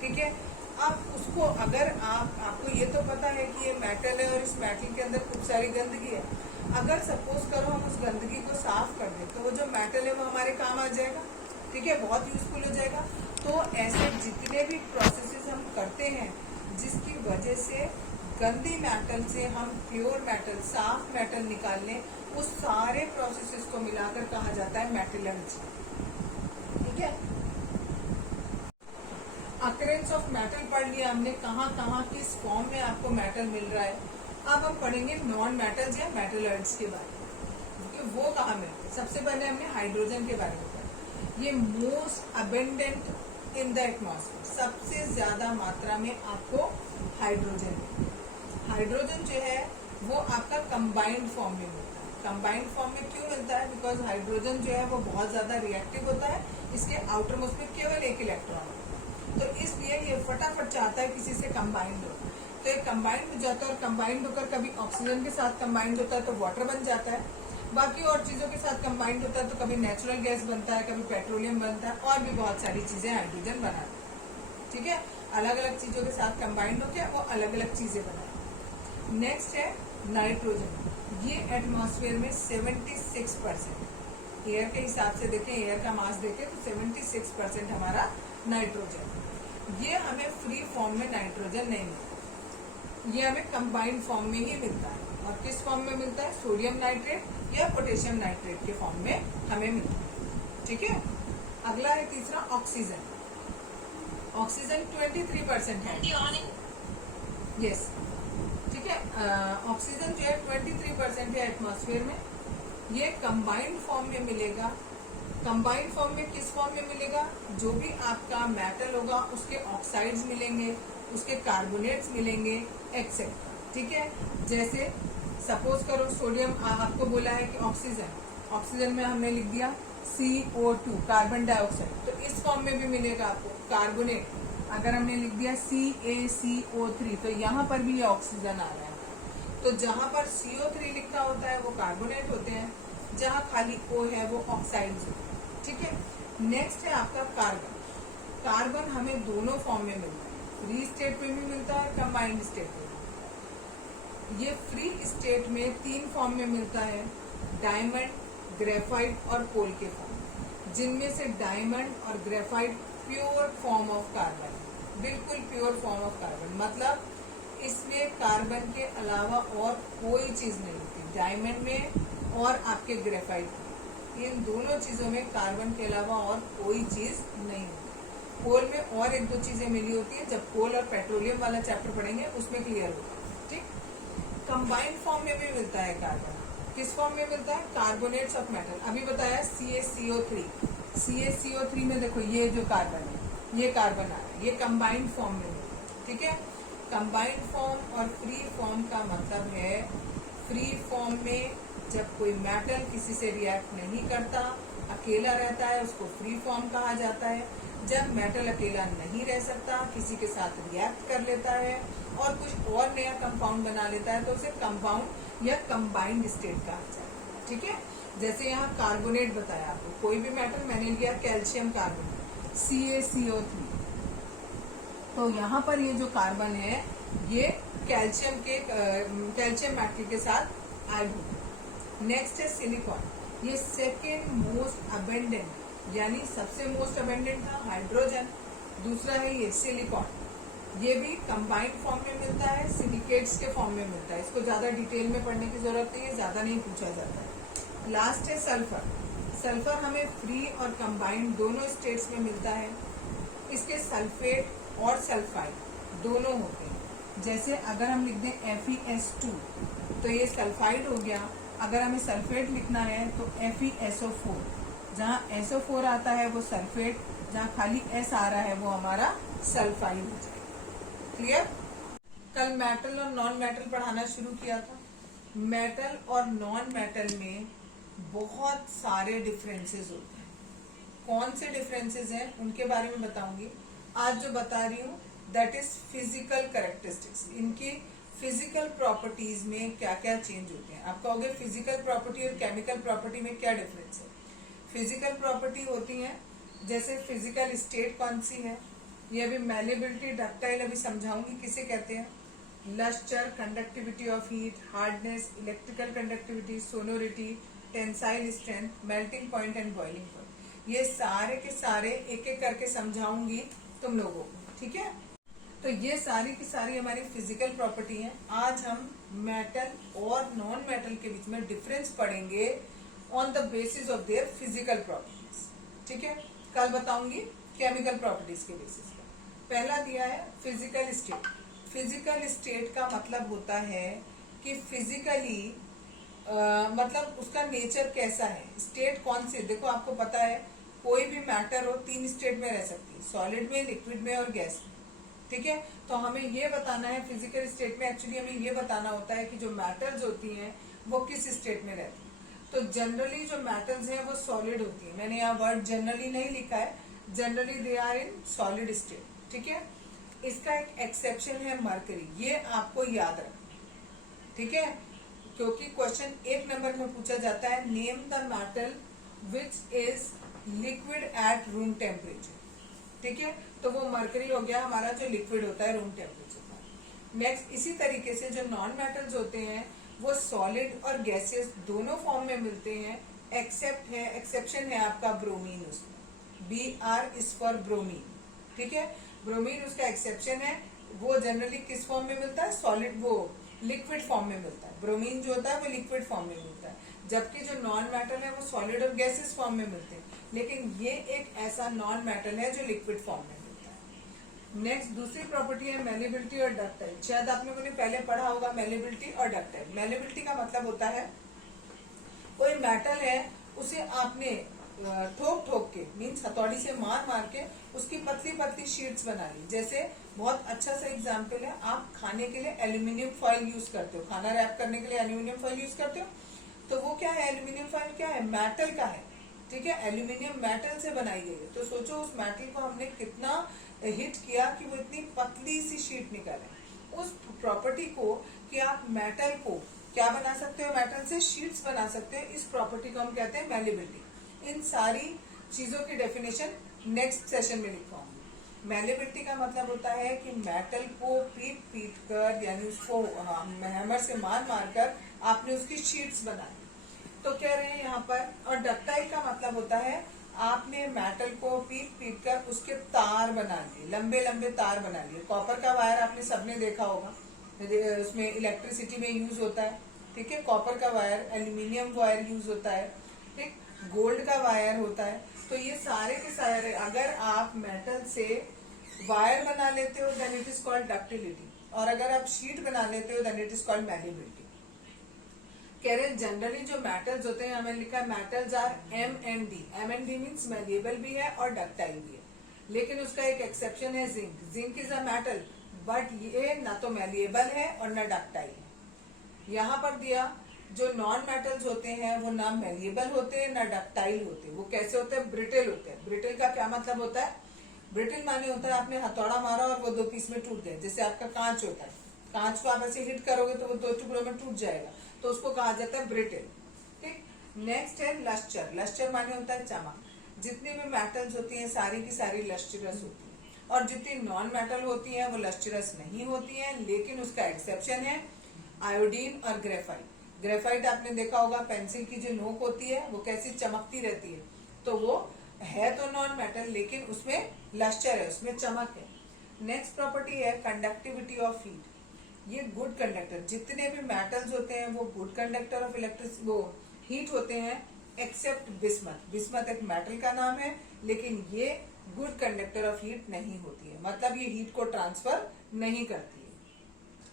ठीक है, अब उसको अगर आपको ये तो पता है कि ये मेटल है और इस मेटल के अंदर खूब सारी गंदगी है, अगर सपोज करो हम उस गंदगी को साफ कर दें तो वो जो मेटल है वो हमारे काम आ जाएगा। ठीक है, बहुत यूजफुल हो जाएगा। तो ऐसे जितने भी प्रोसेसेस हम करते हैं जिसकी वजह से गंदी मेटल से हम प्योर मेटल, साफ मेटल निकाल लें, उस सारे प्रोसेसेस को मिलाकर कहा जाता है मेटलर्जी। ठीक है, अकरेंस ऑफ मेटल पढ़ लिया हमने, कहाँ किस फॉर्म में आपको मेटल मिल रहा है। अब हम पढ़ेंगे नॉन मेटल्स या मेटलर्ड्स के बारे में कि वो कहाँ मिलते हैं। सबसे पहले हमने हाइड्रोजन के बारे में पढ़ा। ये most abundant in the atmosphere, सबसे ज्यादा मात्रा में आपको हाइड्रोजन है। हाइड्रोजन जो है वो आपका कंबाइंड फॉर्म में मिलता है। कंबाइंड फॉर्म में क्यों मिलता है? बिकॉज हाइड्रोजन जो है वो बहुत ज्यादा रिएक्टिव होता है, इसके आउटर मोस्ट में केवल एक इलेक्ट्रॉन है, तो इसलिए ये फटाफट चाहता है किसी से कंबाइंड हो। तो ये कंबाइंड हो जाता है और कंबाइंड होकर कभी ऑक्सीजन के साथ कंबाइंड होता है तो वाटर बन जाता है, बाकी और चीजों के साथ कंबाइंड होता है तो कभी नेचुरल गैस बनता है, कभी पेट्रोलियम बनता है, और भी बहुत सारी चीजें हाइड्रोजन बनाता है। ठीक है, अलग अलग चीजों के साथ कंबाइंड होके वो अलग अलग चीजें बनाए। नेक्स्ट है नाइट्रोजन। ये एटमॉस्फेयर में 76%, एयर के हिसाब से देखें, एयर का मास देखें तो 76% हमारा नाइट्रोजन। ये हमें फ्री फॉर्म में नाइट्रोजन नहीं मिलता, ये हमें कंबाइंड फॉर्म में ही मिलता है। और किस फॉर्म में मिलता है? सोडियम नाइट्रेट या पोटेशियम नाइट्रेट के फॉर्म में हमें मिलता है। ठीक है, अगला है तीसरा ऑक्सीजन। ऑक्सीजन 23% है। यस, ठीक है, ऑक्सीजन जो है 23% है एटमॉस्फेयर में। ये कंबाइंड फॉर्म में मिलेगा। कंबाइंड फॉर्म में किस फॉर्म में मिलेगा? जो भी आपका मेटल होगा उसके ऑक्साइड्स मिलेंगे, उसके कार्बोनेट्स मिलेंगे, एक्सेट्रा। ठीक है, जैसे सपोज करो सोडियम, आपको बोला है कि ऑक्सीजन, ऑक्सीजन में हमने लिख दिया CO2 कार्बन डाइऑक्साइड, तो इस फॉर्म में भी मिलेगा आपको। कार्बोनेट अगर हमने लिख दिया CaCO3, तो यहाँ पर भी ये ऑक्सीजन आ रहा है। तो जहां पर CO3 लिखा होता है वो कार्बोनेट होते हैं, जहां खाली O है वो ऑक्साइड्स होते हैं। ठीक है, नेक्स्ट है आपका कार्बन। कार्बन हमें दोनों फॉर्म में मिलता है, फ्री स्टेट में भी मिलता है, कंबाइंड स्टेट में। ये फ्री स्टेट में 3 फॉर्म में मिलता है, डायमंड, ग्रेफाइट और कोल के फॉर्म, जिनमें से डायमंड और graphite pure form of carbon, बिल्कुल प्योर फॉर्म ऑफ कार्बन, मतलब इसमें कार्बन के अलावा और कोई चीज नहीं होती। डायमंड में और आपके ग्रेफाइट में, इन दोनों चीजों में कार्बन के अलावा और कोई चीज नहीं होती। कोल में और 1-2 चीजें मिली होती है, जब कोल और पेट्रोलियम वाला चैप्टर पढ़ेंगे उसमें क्लियर होगा। ठीक, कंबाइंड फॉर्म में भी मिलता है कार्बन। किस फॉर्म में मिलता है? Carbonates of metal. अभी बताया CaCO3, CaCO3 में देखो ये जो कार्बन है, ये कार्बन आ रहा है, ये कंबाइंड फॉर्म में मिलता है। ठीक है, कंबाइंड फॉर्म और फ्री फॉर्म का मतलब है, फ्री फॉर्म में जब कोई मेटल किसी से रिएक्ट नहीं करता, अकेला रहता है, उसको फ्री फॉर्म कहा जाता है। जब मेटल अकेला नहीं रह सकता, किसी के साथ रिएक्ट कर लेता है और कुछ और नया कंपाउंड बना लेता है, तो उसे कंपाउंड या कंबाइंड स्टेट कहा जाता है। ठीक है, जैसे यहाँ कार्बोनेट बताया आपको, कोई भी मेटल, मैंने लिया कैल्शियम कार्बोनेट CaCO3, तो यहाँ पर ये जो कार्बन है ये कैल्शियम मेटल के साथ ऐड होगा। नेक्स्ट है सिलिकॉन। ये सेकेंड मोस्ट अबेंडेंट, यानी सबसे मोस्ट अबेंडेंट था हाइड्रोजन, दूसरा है ये सिलिकॉन। ये भी कंबाइंड फॉर्म में मिलता है, सिलिकेट्स के फॉर्म में मिलता है। इसको ज्यादा डिटेल में पढ़ने की जरूरत नहीं है, ज्यादा नहीं पूछा जाता है। लास्ट है सल्फर। सल्फर हमें फ्री और कंबाइंड दोनों स्टेट्स में मिलता है। इसके सल्फेट और सल्फाइड दोनों होते हैं। जैसे अगर हम लिख दें FeS2 तो ये सल्फाइड हो गया। अगर हमें सल्फेट लिखना है तो FeSO4, जहाँ SO4 आता है वो सल्फेट, जहाँ खाली S आ रहा है वो हमारा सल्फाइड हो जाएगा। क्लियर? कल मेटल और नॉन मेटल पढ़ाना शुरू किया था। मेटल और नॉन मेटल में बहुत सारे डिफरेंसेस होते हैं। कौन से डिफरेंसेस हैं उनके बारे में बताऊंगी। आज जो बता रही हूँ दैट इज फिजिकल कैरेक्टरिस्टिक्स। इनकी फिजिकल प्रॉपर्टीज में क्या क्या चेंज होते हैं। आप कहोगे फिजिकल प्रॉपर्टी और केमिकल प्रॉपर्टी में क्या डिफरेंस है? फिजिकल प्रॉपर्टी होती है, जैसे फिजिकल स्टेट कौन सी है, ये अभी मैलेबिलिटी, डक्टाइल अभी समझाऊंगी किसे कहते हैं। Lustre, conductivity of heat, hardness, electrical conductivity, sonority, tensile strength, melting point and boiling point, ये सारे के सारे एक एक करके समझाऊंगी तुम लोगों को। ठीक है, तो ये सारी की सारी हमारी फिजिकल प्रॉपर्टी है। आज हम मेटल और नॉन मेटल के बीच में डिफरेंस पढ़ेंगे on the basis of their physical properties. ठीक है, कल बताऊंगी केमिकल प्रॉपर्टीज के बेसिस पर। पहला दिया है फिजिकल स्टेट। फिजिकल स्टेट का मतलब होता है कि फिजिकली मतलब उसका नेचर कैसा है, स्टेट कौन से। देखो आपको पता है कोई भी मैटर हो 3 स्टेट में रह सकती है, सॉलिड में, लिक्विड में और गैस में। ठीक है, तो हमें ये बताना है फिजिकल स्टेट में, एक्चुअली हमें ये बताना होता है कि जो मैटर्स होती हैं वो किस स्टेट में रहती है। तो जनरली जो मैटर्स हैं वो सॉलिड होती है। मैंने यहाँ वर्ड जनरली नहीं लिखा है, generally they are in solid state. ठीक है, इसका एक एक्सेप्शन है मरकरी, ये आपको याद रखना। ठीक है, क्योंकि क्वेश्चन 1 नंबर में पूछा जाता है name the metal which is liquid at room temperature. ठीक है, तो वो मरकरी हो गया हमारा जो लिक्विड होता है रूम टेम्परेचर पर। नेक्स्ट इसी तरीके से जो नॉन मेटल्स होते हैं वो सॉलिड और गैसियस दोनों फॉर्म में मिलते हैं, एक्सेप्शन है आपका ब्रोमीन उसमें, BR इज फॉर ब्रोमीन। ठीक है, ब्रोमीन उसका एक्सेप्शन है, वो जनरली किस फॉर्म में मिलता है, सॉलिड वो लिक्विड फॉर्म में मिलता है। ब्रोमीन जो होता है वो लिक्विड फॉर्म में मिलता है, जबकि जो नॉन मेटल है वो सॉलिड और गैसेस फॉर्म में मिलते हैं, लेकिन ये एक ऐसा नॉन मेटल है जो लिक्विड फॉर्म में मिलता है। नेक्स्ट दूसरी प्रॉपर्टी है मेलेबिलिटी और डक्टाइल। शायद आप लोगों ने पहले पढ़ा होगा मेलेबिलिटी और डक्टाइल। मेलेबिलिटी का मतलब होता है कोई मेटल है उसे आपने ठोक ठोक के मीन्स हथौड़ी से मार मार के उसकी पतली पतली शीट्स बना ली। जैसे बहुत अच्छा सा एग्जांपल है, आप खाने के लिए एल्यूमिनियम फॉइल यूज करते हो, खाना रैप करने के लिए एल्यूमिनियम फॉइल यूज करते हो, तो वो क्या है, एल्यूमिनियम फॉइल क्या है, मेटल का है। ठीक है, एल्यूमिनियम मेटल से बनाई गई है, तो सोचो उस मेटल को हमने कितना हिट किया कि वो इतनी पतली सी शीट निकाले। उस प्रॉपर्टी को कि आप मेटल को क्या बना सकते हो, मेटल से शीट्स बना सकते हो, इस प्रॉपर्टी को हम कहते हैं मेलेबिलिटी। इन सारी चीजों की डेफिनेशन नेक्स्ट सेशन में लिखवाऊंगी। मेलेबिलिटी का मतलब होता है कि मेटल को पीट पीट कर यानी उसको हैमर से मार मार कर आपने उसकी शीट्स बनाई, तो कह रहे हैं यहाँ पर। और डक्टाइल का मतलब होता है आपने मेटल को पीट पीट कर उसके तार बना लिए, लंबे लंबे तार बना लिए। कॉपर का वायर आपने सबने देखा होगा, उसमें इलेक्ट्रिसिटी में यूज होता है। ठीक है, कॉपर का वायर, एल्यूमिनियम वायर यूज होता है, ठीक, गोल्ड का वायर होता है। तो ये सारे के सारे अगर आप मेटल से वायर बना लेते हो then it is called ductility, और अगर आप शीट बना लेते हो then it is called malleability. कह रहे हैं जनरली जो मेटल्स होते हैं, हमें लिखा है metals are M&D। M&D means malleable भी है और डक्टाइल भी है, लेकिन उसका एक एक्सेप्शन है zinc. Zinc is a metal but ये ना तो मेलिएबल है और ना डक्टाइल है। यहाँ पर दिया जो नॉन मेटल्स होते हैं वो ना मेलिएबल होते हैं ना डक्टाइल होते हैं। वो कैसे होते हैं, ब्रिटिल होते हैं। ब्रिटिल का क्या मतलब होता है, ब्रिटिल माने होता है आपने हथौड़ा मारा और वो 2 पीस में टूट गए। जैसे आपका कांच होता है, कांच को आप ऐसे हिट करोगे तो वो 2 टुकड़ों में टूट जाएगा, तो उसको कहा जाता है ब्रिटिल। ठीक, नेक्स्ट है लस्टर। लस्टर माने होता है चमक। जितनी भी मेटल्स होती हैं सारी की सारी लस्टरस होती है, और जितनी नॉन मेटल होती हैं वो लस्टरस नहीं होती हैं, लेकिन उसका एक्सेप्शन है आयोडीन और ग्रेफाइट। ग्रेफाइट आपने देखा होगा, पेंसिल की जो नोक होती है वो कैसी चमकती रहती है, तो वो है तो नॉन मेटल लेकिन उसमें लस्टर है, उसमें चमक है। नेक्स्ट प्रॉपर्टी है कंडक्टिविटी ऑफ हीट। ये गुड कंडक्टर, जितने भी मेटल्स होते हैं वो गुड कंडक्टर ऑफ इलेक्ट्रिसिटी वो हीट होते हैं, एक्सेप्ट बिस्मथ। बिस्मथ एक मेटल का नाम है लेकिन ये गुड कंडक्टर ऑफ हीट नहीं होती है, मतलब ये हीट को ट्रांसफर नहीं करती है।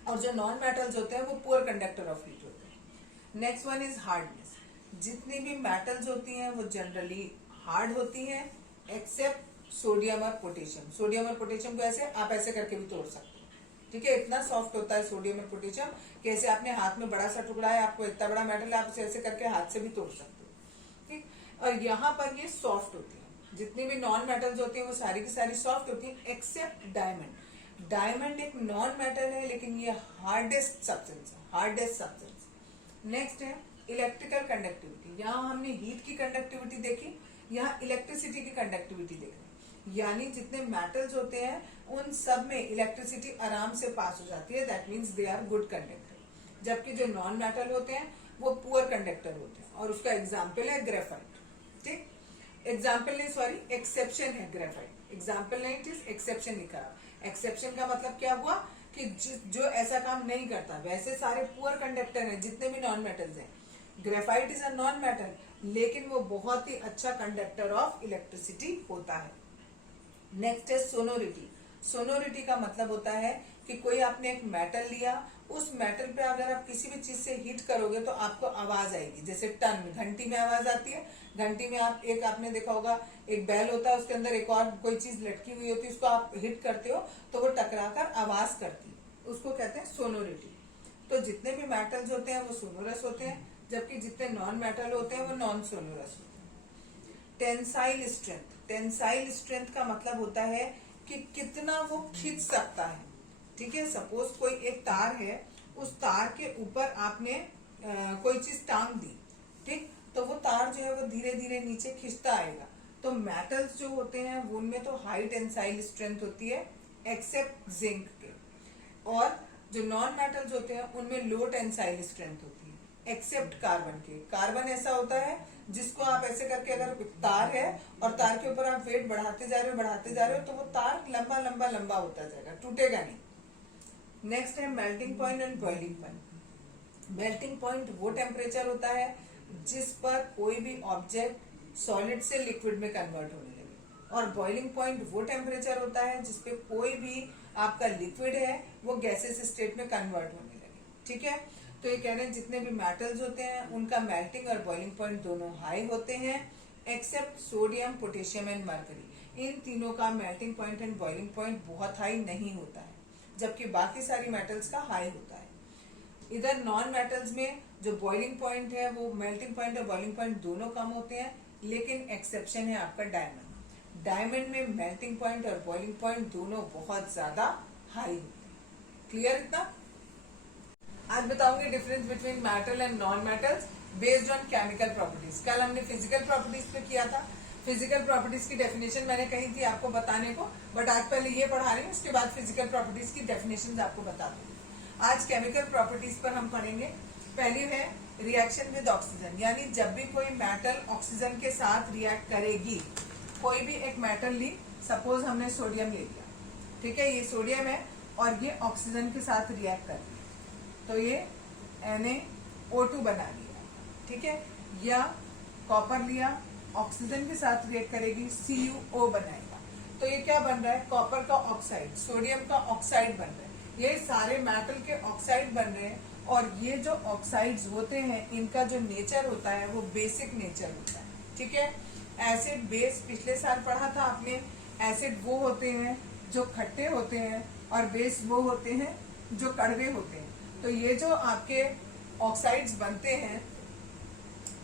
और जो नॉन मेटल्स होते हैं वो पुअर कंडक्टर ऑफ हीट होते हैं। Next one is hardness. जितनी भी मेटल्स होती हैं वो जनरली हार्ड होती हैं एक्सेप्ट सोडियम और पोटेशियम। सोडियम और पोटेशियम को ऐसे आप ऐसे करके भी तोड़ सकते हो। ठीक है, इतना सॉफ्ट होता है सोडियम और पोटेशियम कि ऐसे आपने हाथ में बड़ा सा टुकड़ा है, आपको इतना बड़ा मेटल है, आप उसे ऐसे करके हाथ से भी तोड़ सकते हो। ठीक, और यहाँ पर ये सॉफ्ट होती है। जितनी भी नॉन मेटल्स होती हैं वो सारी की सारी सॉफ्ट होती हैं एक्सेप्ट डायमंड। डायमंड एक नॉन मेटल है लेकिन ये हार्डेस्ट सब्सटेंस है, हार्डेस्ट सब्सटेंस। नेक्स्ट है इलेक्ट्रिकल कंडक्टिविटी। यहाँ हमने हीट की कंडक्टिविटी देखी, यहाँ इलेक्ट्रिसिटी की कंडक्टिविटी देख रहे हैं। यानी जितने मेटल्स होते हैं उन सब में इलेक्ट्रिसिटी आराम से पास हो जाती है, that means they are good conductor. जबकि जो नॉन मेटल होते हैं वो पुअर कंडक्टर होते हैं, और उसका एग्जाम्पल है ग्रेफाइट। ठीक, एग्जाम्पल नहीं सॉरी एक्सेप्शन है ग्रेफाइट, एग्जाम्पल नहीं इट इज एक्सेप्शन लिखा। एक्सेप्शन का मतलब क्या हुआ कि जो ऐसा काम नहीं करता, वैसे सारे पुअर कंडक्टर हैं जितने भी नॉन मेटल्स हैं। Graphite is a non metal लेकिन वो बहुत ही अच्छा कंडक्टर ऑफ इलेक्ट्रिसिटी होता है। नेक्स्ट है सोनोरिटी। सोनोरिटी का मतलब होता है कि कोई आपने एक मेटल लिया, उस मेटल पे अगर आप किसी भी चीज से हीट करोगे तो आपको आवाज आएगी। जैसे टन घंटी में आवाज आती है, घंटी में आप एक आपने देखा होगा एक बैल होता है, उसके अंदर एक और कोई चीज लटकी हुई होती है, उसको आप हिट करते हो तो वो टकराकर आवाज करती है, उसको कहते हैं सोनोरिटी। तो जितने भी मेटल्स होते हैं वो सोनोरस होते हैं, जबकि जितने नॉन मेटल होते हैं वो नॉन सोनोरस होते हैं। Tensile strength. टेंसाइल स्ट्रेंथ का मतलब होता है कि कितना वो खींच सकता है। ठीक है, सपोज कोई एक तार है, उस तार के ऊपर आपने कोई चीज टांग दी, ठीक, तो वो तार जो है वो धीरे धीरे नीचे खिंचता आएगा, तो तो मेटल्स जो होते हैं उनमें तो हाई टेंसाइल स्ट्रेंथ होती है एक्सेप्ट जिंक के, और जो नॉन मेटल्स होते हैं उनमें लो टेंसाइल स्ट्रेंथ होती है एक्सेप्ट कार्बन के। कार्बन ऐसा होता है जिसको आप ऐसे करके, अगर तार है और तार के ऊपर आप वेट बढ़ाते जा रहे हो तो वो तार लंबा लंबा लंबा होता जाएगा, टूटेगा नहीं। नेक्स्ट है melting point and boiling point. Melting point वो टेम्परेचर होता है जिस पर कोई भी ऑब्जेक्ट सॉलिड से लिक्विड में कन्वर्ट होने लगे, और बॉइलिंग पॉइंट वो टेम्परेचर होता है जिसपे कोई भी आपका लिक्विड है वो गैसेस स्टेट में कन्वर्ट होने लगे। ठीक है, तो ये कह रहे हैं जितने भी मेटल्स होते हैं उनका मेल्टिंग और बॉइलिंग पॉइंट दोनों हाई होते हैं except sodium, potassium and mercury. इन तीनों का melting point and boiling point बहुत हाई नहीं होता है, जबकि बाकी सारी मेटल्स का हाई होता है। इधर नॉन मेटल्स में जो बॉइलिंग पॉइंट है वो मेल्टिंग पॉइंट और बॉइलिंग पॉइंट दोनों कम होते हैं, लेकिन एक्सेप्शन है आपका डायमंड। डायमंड में मेल्टिंग पॉइंट और बॉइलिंग पॉइंट दोनों बहुत ज्यादा हाई होते हैं। क्लियर इतना? आज बताऊंगी difference between metal and non metals based on chemical properties. कल हमने फिजिकल प्रॉपर्टीज पे किया था, फिजिकल प्रॉपर्टीज की डेफिनेशन मैंने कही थी आपको बताने को, बट आज पहले ये पढ़ा रही हूँ, उसके बाद फिजिकल प्रॉपर्टीज की डेफिनेशन आपको बता दूंगी। आज केमिकल प्रॉपर्टीज पर हम पढ़ेंगे। पहली है रिएक्शन विद ऑक्सीजन, यानी जब भी कोई मेटल ऑक्सीजन के साथ रिएक्ट करेगी, कोई भी एक मेटल ली, सपोज हमने सोडियम ले लिया, ठीक है, ये सोडियम है और ये ऑक्सीजन के साथ रिएक्ट कर रही है, तो ये NaO2 बना लिया, ठीक है, या कॉपर लिया, ऑक्सीजन के साथ रिएक्ट करेगी, CuO बनाएगा, तो ये क्या बन रहा है, कॉपर का ऑक्साइड, सोडियम का ऑक्साइड बन रहा है। ये सारे मेटल के ऑक्साइड बन रहे हैं, और ये जो ऑक्साइड्स होते हैं इनका जो नेचर होता है वो बेसिक नेचर होता है। ठीक है, एसिड बेस पिछले साल पढ़ा था आपने। एसिड वो होते हैं जो खट्टे होते हैं और बेस वो होते हैं जो कड़वे होते हैं। तो ये जो आपके ऑक्साइड्स बनते हैं,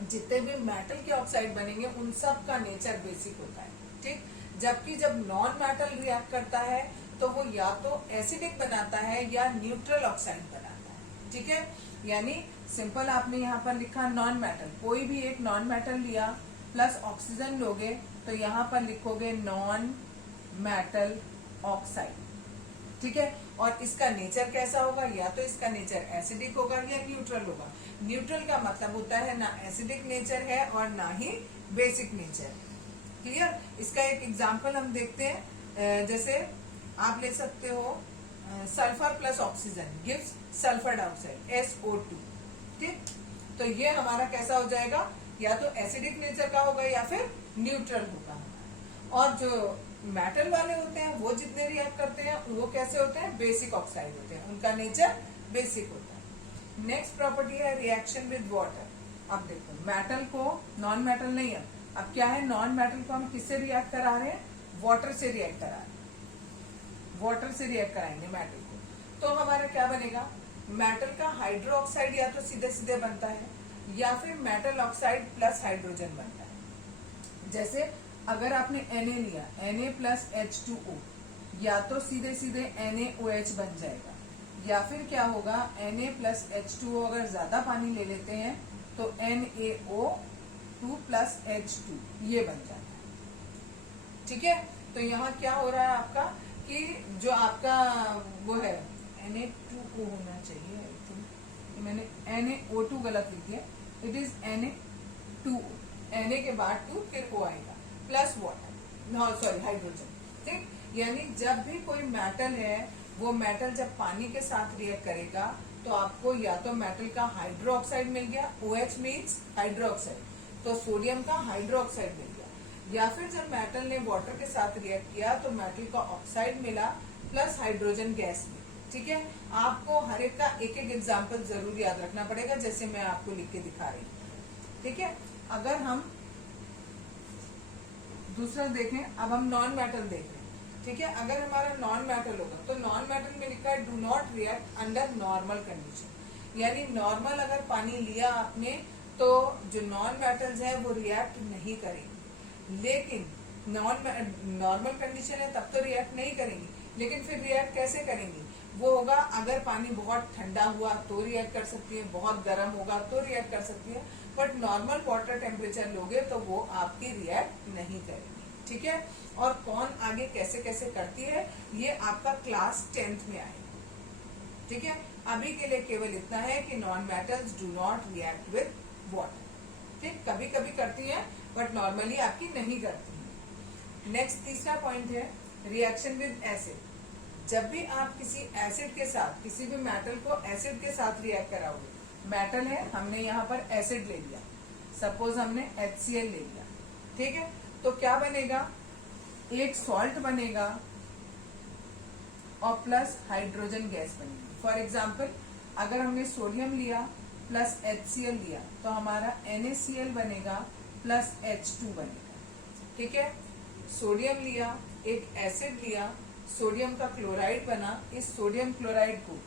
जितने भी मेटल के ऑक्साइड बनेंगे उन सब का नेचर बेसिक होता है। ठीक, जबकि जब नॉन मेटल रिएक्ट करता है तो वो या तो एसिडिक बनाता है या न्यूट्रल ऑक्साइड बनाता है। ठीक है, यानी सिंपल आपने यहाँ पर लिखा नॉन मेटल, कोई भी एक नॉन मेटल लिया प्लस ऑक्सीजन लोगे तो यहाँ पर लिखोगे नॉन मेटल ऑक्साइड। ठीक है, और इसका नेचर कैसा होगा, या तो इसका नेचर एसिडिक होगा या न्यूट्रल होगा। न्यूट्रल का मतलब होता है ना एसिडिक नेचर है और ना ही बेसिक नेचर। क्लियर? इसका एक एग्जांपल हम देखते हैं, जैसे आप ले सकते हो sulphur plus oxygen gives sulphur dioxide SO2। ठीक, तो ये हमारा कैसा हो जाएगा, या तो एसिडिक नेचर का होगा या फिर न्यूट्रल होगा। और जो मेटल वाले होते हैं वो जितने रिएक्ट करते हैं वो कैसे होते हैं, बेसिक ऑक्साइड होते हैं, उनका नेचर बेसिक होता है। नेक्स्ट प्रॉपर्टी है रिएक्शन विद वाटर। अब देखो मेटल को नॉन मेटल नहीं है, अब क्या है, नॉन मेटल को हम किससे रिएक्ट करा रहे हैं, वाटर से रिएक्ट करा रहे हैं, वाटर से रिएक्ट कराएंगे मेटल को, तो हमारा क्या बनेगा, मेटल का हाइड्रो ऑक्साइड या तो सीधे सीधे बनता है या फिर मेटल ऑक्साइड प्लस हाइड्रोजन बनता है। जैसे अगर आपने Na लिया, Na प्लस H2O, या तो सीधे सीधे NaOH बन जाएगा, या फिर क्या होगा, Na प्लस H2O अगर ज्यादा पानी ले लेते हैं तो NaO2 प्लस H2 ये बन जाता है। ठीक है, तो यहाँ क्या हो रहा है आपका कि जो आपका वो है Na2O होना चाहिए, मैंने NaO2 गलत लिख दिया, इट इज Na2O, Na के बाद 2 फिर O आएगा प्लस वाटर, सॉरी हाइड्रोजन। ठीक, यानी जब भी कोई मेटल है वो मेटल जब पानी के साथ रिएक्ट करेगा तो आपको या तो मेटल का हाइड्रो ऑक्साइड मिल गया, OH मीन्स हाइड्रो ऑक्साइड, तो सोडियम का हाइड्रो ऑक्साइड मिल गया, या फिर जब मेटल ने वाटर के साथ रिएक्ट किया तो मेटल का ऑक्साइड मिला प्लस हाइड्रोजन गैस मिली। ठीक है, आपको हर एक का एक एक एग्जाम्पल जरूर याद रखना पड़ेगा, जैसे मैं आपको लिख के दिखा रही हूँ। ठीक है, अगर हम दूसरा देखें, अब हम नॉन मेटल देख रहे हैं। ठीक है, अगर हमारा नॉन मेटल होगा तो नॉन मेटल में लिखा है do not react under normal condition, यानी नॉर्मल अगर पानी लिया आपने तो जो नॉन मेटल्स है वो रिएक्ट नहीं करेंगे, लेकिन नॉर्मल कंडीशन है तब तो रिएक्ट नहीं करेंगी, लेकिन फिर रिएक्ट कैसे करेंगी, वो होगा अगर पानी बहुत ठंडा हुआ तो रिएक्ट कर सकती है, बहुत गर्म होगा तो रिएक्ट कर सकती है, बट नॉर्मल वाटर टेम्परेचर लोगे तो वो आपकी रिएक्ट नहीं करेगी। ठीक है। और कौन आगे कैसे कैसे करती है ये आपका क्लास 10th में आएगा, ठीक है। अभी के लिए केवल इतना है कि non metals do not react with water, ठीक, कभी कभी करती है बट नॉर्मली आपकी नहीं करती है। नेक्स्ट तीसरा पॉइंट है रिएक्शन विद एसिड। जब भी आप किसी एसिड के साथ, किसी भी मेटल को एसिड के साथ रिएक्ट कराओगे, मेटल है, हमने यहाँ पर एसिड ले लिया, सपोज हमने HCl ले लिया, ठीक है, तो क्या बनेगा, एक सॉल्ट बनेगा और प्लस हाइड्रोजन गैस बनेगी। फॉर एग्जाम्पल अगर हमने सोडियम लिया प्लस HCl लिया तो हमारा NaCl बनेगा प्लस H2 बनेगा, ठीक है। सोडियम लिया, एक एसिड लिया, सोडियम का क्लोराइड बना, इस सोडियम क्लोराइड को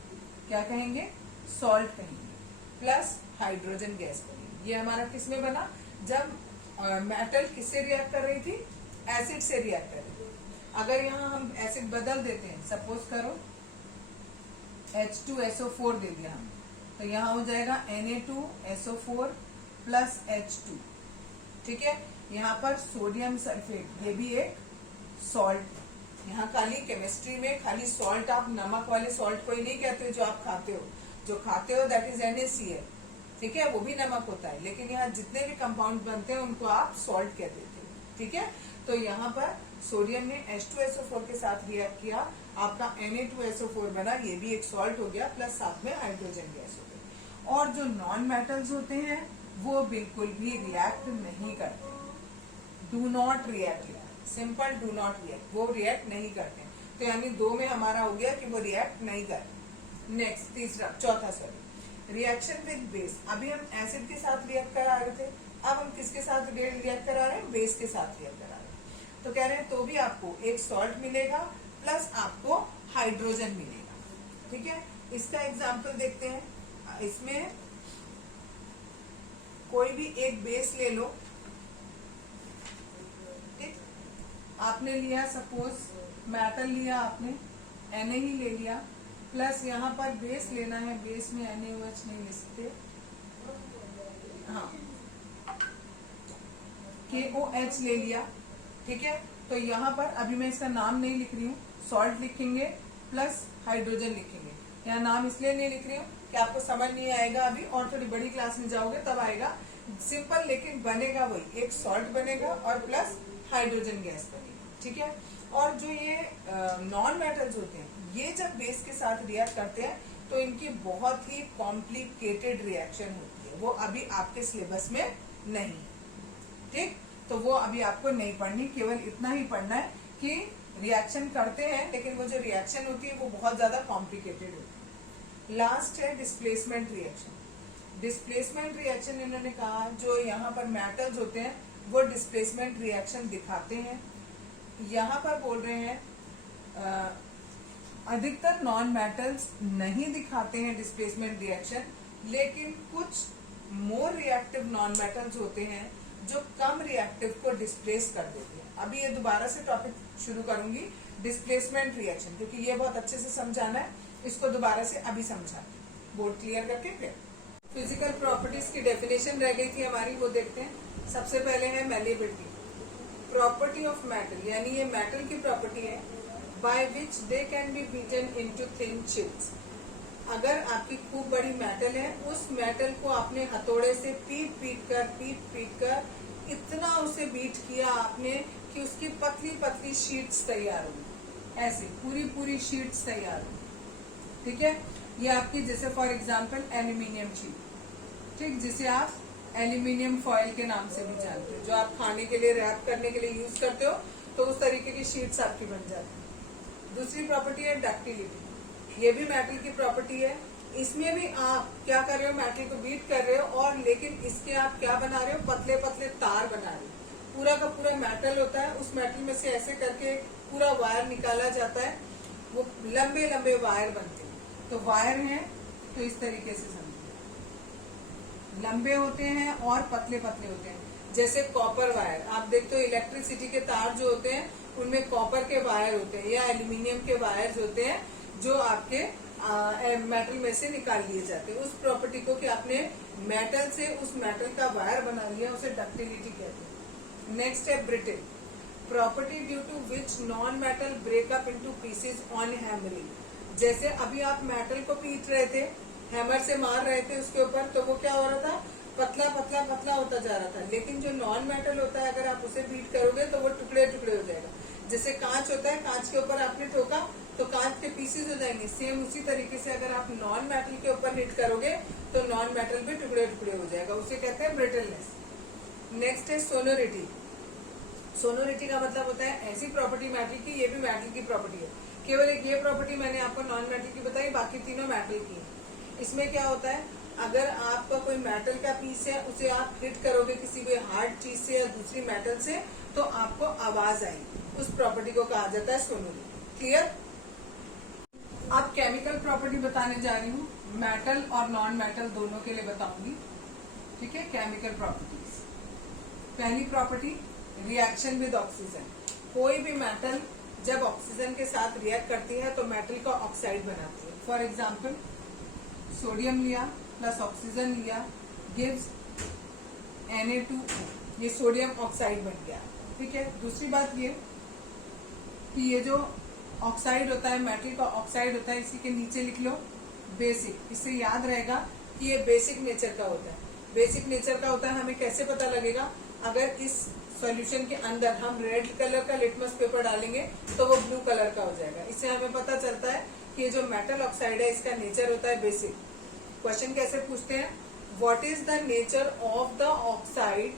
क्या कहेंगे, सॉल्ट कहेंगे, प्लस हाइड्रोजन गैस बनेगी। ये हमारा किस में बना, जब मेटल किससे रिएक्ट कर रही थी, एसिड से रिएक्ट कर रही थी। अगर यहाँ हम एसिड बदल देते हैं, सपोज करो H2SO4 दे दिया हमने, तो यहाँ हो जाएगा Na2SO4 प्लस H2, ठीक है। यहाँ पर सोडियम सल्फेट, ये भी एक सॉल्ट। यहाँ खाली केमिस्ट्री में खाली सॉल्ट, आप नमक वाले सॉल्ट को ही नहीं कहते हो जो आप खाते हो, जो खाते हो दैट इज NaCl, ठीक है, वो भी नमक होता है, लेकिन यहाँ जितने भी कंपाउंड बनते हैं उनको आप सॉल्ट कह देते हो, ठीक है। तो यहाँ पर सोडियम ने H2SO4 के साथ रिएक्ट किया, आपका Na2SO4 बना, ये भी एक सॉल्ट हो गया, प्लस साथ में हाइड्रोजन गैस हो गई। और जो नॉन मेटल्स होते हैं वो बिल्कुल भी रिएक्ट नहीं करते, do not react, simple do not react, वो रिएक्ट नहीं करते। तो यानी दो में हमारा हो गया कि वो रिएक्ट नहीं करते। नेक्स्ट चौथा रिएक्शन विद बेस। अभी हम एसिड के साथ रिएक्ट करा रहे थे, अब हम किसके साथ रिएक्ट करा रहे हैं, बेस के साथ रिएक्ट करा रहे हैं। तो कह रहे हैं तो भी आपको एक सॉल्ट मिलेगा प्लस आपको हाइड्रोजन मिलेगा, ठीक है। इसका एग्जाम्पल देखते हैं। इसमें कोई भी एक बेस ले लो, ठीक, आपने लिया सपोज मेटल लिया आपने, Na ही ले लिया, प्लस यहाँ पर बेस लेना है, बेस में NaOH नहीं ले सकते, हाँ KOH ले लिया, ठीक है। तो यहाँ पर अभी मैं इसका नाम नहीं लिख रही हूँ, सॉल्ट लिखेंगे प्लस हाइड्रोजन लिखेंगे। यहाँ नाम इसलिए नहीं लिख रही हूँ कि आपको समझ नहीं आएगा अभी, और थोड़ी बड़ी क्लास में जाओगे तब आएगा, सिंपल, लेकिन बनेगा वही, एक सॉल्ट बनेगा और प्लस हाइड्रोजन गैस बनेगी, ठीक है। और जो ये नॉन मेटल्स होते हैं, ये जब बेस के साथ रिएक्ट करते हैं तो इनकी बहुत ही कॉम्प्लिकेटेड रिएक्शन होती है, वो अभी आपके सिलेबस में नहीं, ठीक, तो वो अभी आपको नहीं पढ़नी, केवल इतना ही पढ़ना है कि रिएक्शन करते हैं, लेकिन वो जो रिएक्शन होती है वो बहुत ज्यादा कॉम्प्लिकेटेड होती है। लास्ट है डिस्प्लेसमेंट रिएक्शन। डिस्प्लेसमेंट रिएक्शन इन्होंने कहा जो यहाँ पर मेटल्स होते हैं वो डिस्प्लेसमेंट रिएक्शन दिखाते हैं। यहाँ पर बोल रहे हैं अधिकतर नॉन मेटल्स नहीं दिखाते हैं डिस्प्लेसमेंट रिएक्शन, लेकिन कुछ मोर रिएक्टिव नॉन मेटल्स होते हैं जो कम रिएक्टिव को डिस्प्लेस कर देते हैं। अभी ये दोबारा से टॉपिक शुरू करूंगी डिस्प्लेसमेंट रिएक्शन, क्योंकि ये बहुत अच्छे से समझाना है, इसको दोबारा से अभी समझाते हैं, बोर्ड क्लियर करके। फिर फिजिकल प्रॉपर्टीज की डेफिनेशन रह गई थी हमारी, वो देखते हैं। सबसे पहले है मैलिएबिलिटी, प्रॉपर्टी ऑफ मेटल, यानी ये मेटल की प्रॉपर्टी है, by which they can be beaten into thin chips. अगर आपकी खूब बड़ी मेटल है, उस मेटल को आपने हथौड़े से पीट पीट कर इतना उसे बीट किया आपने कि उसकी पतली पतली शीट्स तैयार होगी, ऐसे पूरी पूरी शीट्स तैयार होगी, ठीक है। ये आपकी जैसे फॉर एग्जांपल एल्यूमिनियम शीट, ठीक, जिसे आप एल्यूमिनियम फॉयल के नाम से भी जानते हो, जो आप खाने के लिए रैप करने के लिए यूज करते हो, तो उस तरीके की शीट्स आपकी बन जाती है। दूसरी प्रॉपर्टी है डक्टिलिटी, ये भी मेटल की प्रॉपर्टी है। इसमें भी आप क्या कर रहे हो, मेटल को बीट कर रहे हो, और लेकिन इसके आप क्या बना रहे हो, पतले पतले तार बना रहे हो। पूरा का पूरा मेटल होता है, उस मेटल में से ऐसे करके पूरा वायर निकाला जाता है, वो लंबे लंबे वायर बनते हैं। तो वायर हैं तो इस तरीके से समझिए, लंबे होते हैं और पतले पतले होते हैं। जैसे कॉपर वायर, आप देखते हो इलेक्ट्रिसिटी के तार जो होते हैं उनमें कॉपर के वायर होते हैं या एल्यूमिनियम के वायर्स होते हैं, जो आपके मेटल में से निकाल लिए जाते हैं। उस प्रॉपर्टी को कि आपने मेटल से उस मेटल का वायर बना लिया, उसे डक्टिलिटी कहते हैं। नेक्स्ट है brittle. Property due to which non metal break up into pieces on hammering. जैसे अभी आप मेटल को पीट रहे थे, हैमर से मार रहे थे उसके ऊपर, तो वो क्या हो रहा था, पतला पतला पतला होता जा रहा था। लेकिन जो नॉन मेटल होता है, अगर आप उसे बीट करोगे तो वो टुकड़े टुकड़े हो जाएगा। जैसे कांच होता है, कांच के ऊपर आपने ठोका तो कांच के पीसेज हो जाएंगे। सेम उसी तरीके से अगर आप नॉन मेटल के ऊपर हिट करोगे तो नॉन मेटल भी टुकड़े टुकड़े हो जाएगा, उसे कहते हैं ब्रिटलनेस। नेक्स्ट है सोनोरिटी। सोनोरिटी का मतलब होता है ऐसी प्रॉपर्टी मेटल की, ये भी मेटल की प्रॉपर्टी है, केवल एक ये प्रॉपर्टी मैंने आपको नॉन मेटल की बताई, बाकी तीनों मेटल की है। इसमें क्या होता है, अगर आपका कोई मेटल का पीस है, उसे आप हिट करोगे किसी भी हार्ड चीज से या दूसरी मेटल से, तो आपको आवाज आएगी। उस प्रॉपर्टी को कहा जाता है सोनोरिटी। क्लियर? अब केमिकल प्रॉपर्टी बताने जा रही हूँ, मेटल और नॉन मेटल दोनों के लिए बताऊंगी। ठीक है, केमिकल प्रॉपर्टीज। पहली प्रॉपर्टी, रिएक्शन विद ऑक्सीजन। कोई भी मेटल जब ऑक्सीजन के साथ रिएक्ट करती है तो मेटल का ऑक्साइड बनाती है। फॉर एग्जाम्पल, सोडियम लिया प्लस ऑक्सीजन लिया, गिव्स Na2O, ये सोडियम ऑक्साइड बन गया। ठीक है, दूसरी बात ये कि ये जो ऑक्साइड होता है, मेटल का ऑक्साइड होता है, इसी के नीचे लिख लो बेसिक। इससे याद रहेगा कि ये बेसिक नेचर का होता है। बेसिक नेचर का होता है, हमें कैसे पता लगेगा, अगर इस सॉल्यूशन के अंदर हम रेड कलर का लिटमस पेपर डालेंगे तो वो ब्लू कलर का हो जाएगा। इससे हमें पता चलता है कि ये जो मेटल ऑक्साइड है इसका नेचर होता है बेसिक। क्वेश्चन कैसे पूछते हैं, what is the nature of the oxide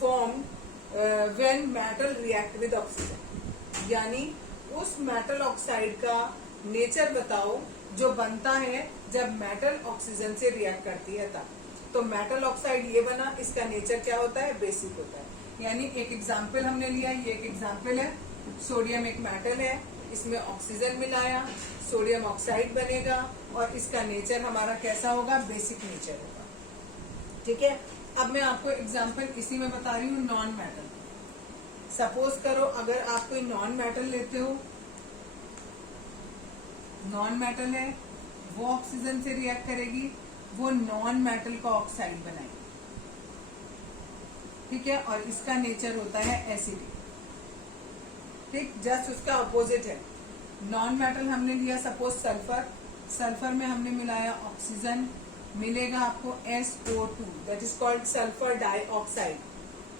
form when metal react with oxygen, यानी उस मेटल ऑक्साइड का नेचर बताओ जो बनता है जब मेटल ऑक्सीजन से रिएक्ट करती है तब। तो मेटल ऑक्साइड ये बना, इसका नेचर क्या होता है, बेसिक होता है। यानी एक एग्जाम्पल हमने लिया, ये एक एग्जाम्पल है, सोडियम एक मेटल है, इसमें ऑक्सीजन मिलाया, सोडियम ऑक्साइड बनेगा और इसका नेचर हमारा कैसा होगा, बेसिक नेचर होगा। ठीक है, अब मैं आपको एग्जाम्पल इसी में बता रही हूँ, नॉन मेटल। सपोज करो अगर आप कोई नॉन मेटल लेते हो, नॉन मेटल है, वो ऑक्सीजन से रिएक्ट करेगी, वो नॉन मेटल का ऑक्साइड बनाएगी। ठीक है, और इसका नेचर होता है एसिडिक। ठीक, जस्ट उसका अपोजिट है। नॉन मेटल हमने लिया सपोज सल्फर, सल्फर में हमने मिलाया ऑक्सीजन, मिलेगा आपको SO2, that is called sulphur dioxide.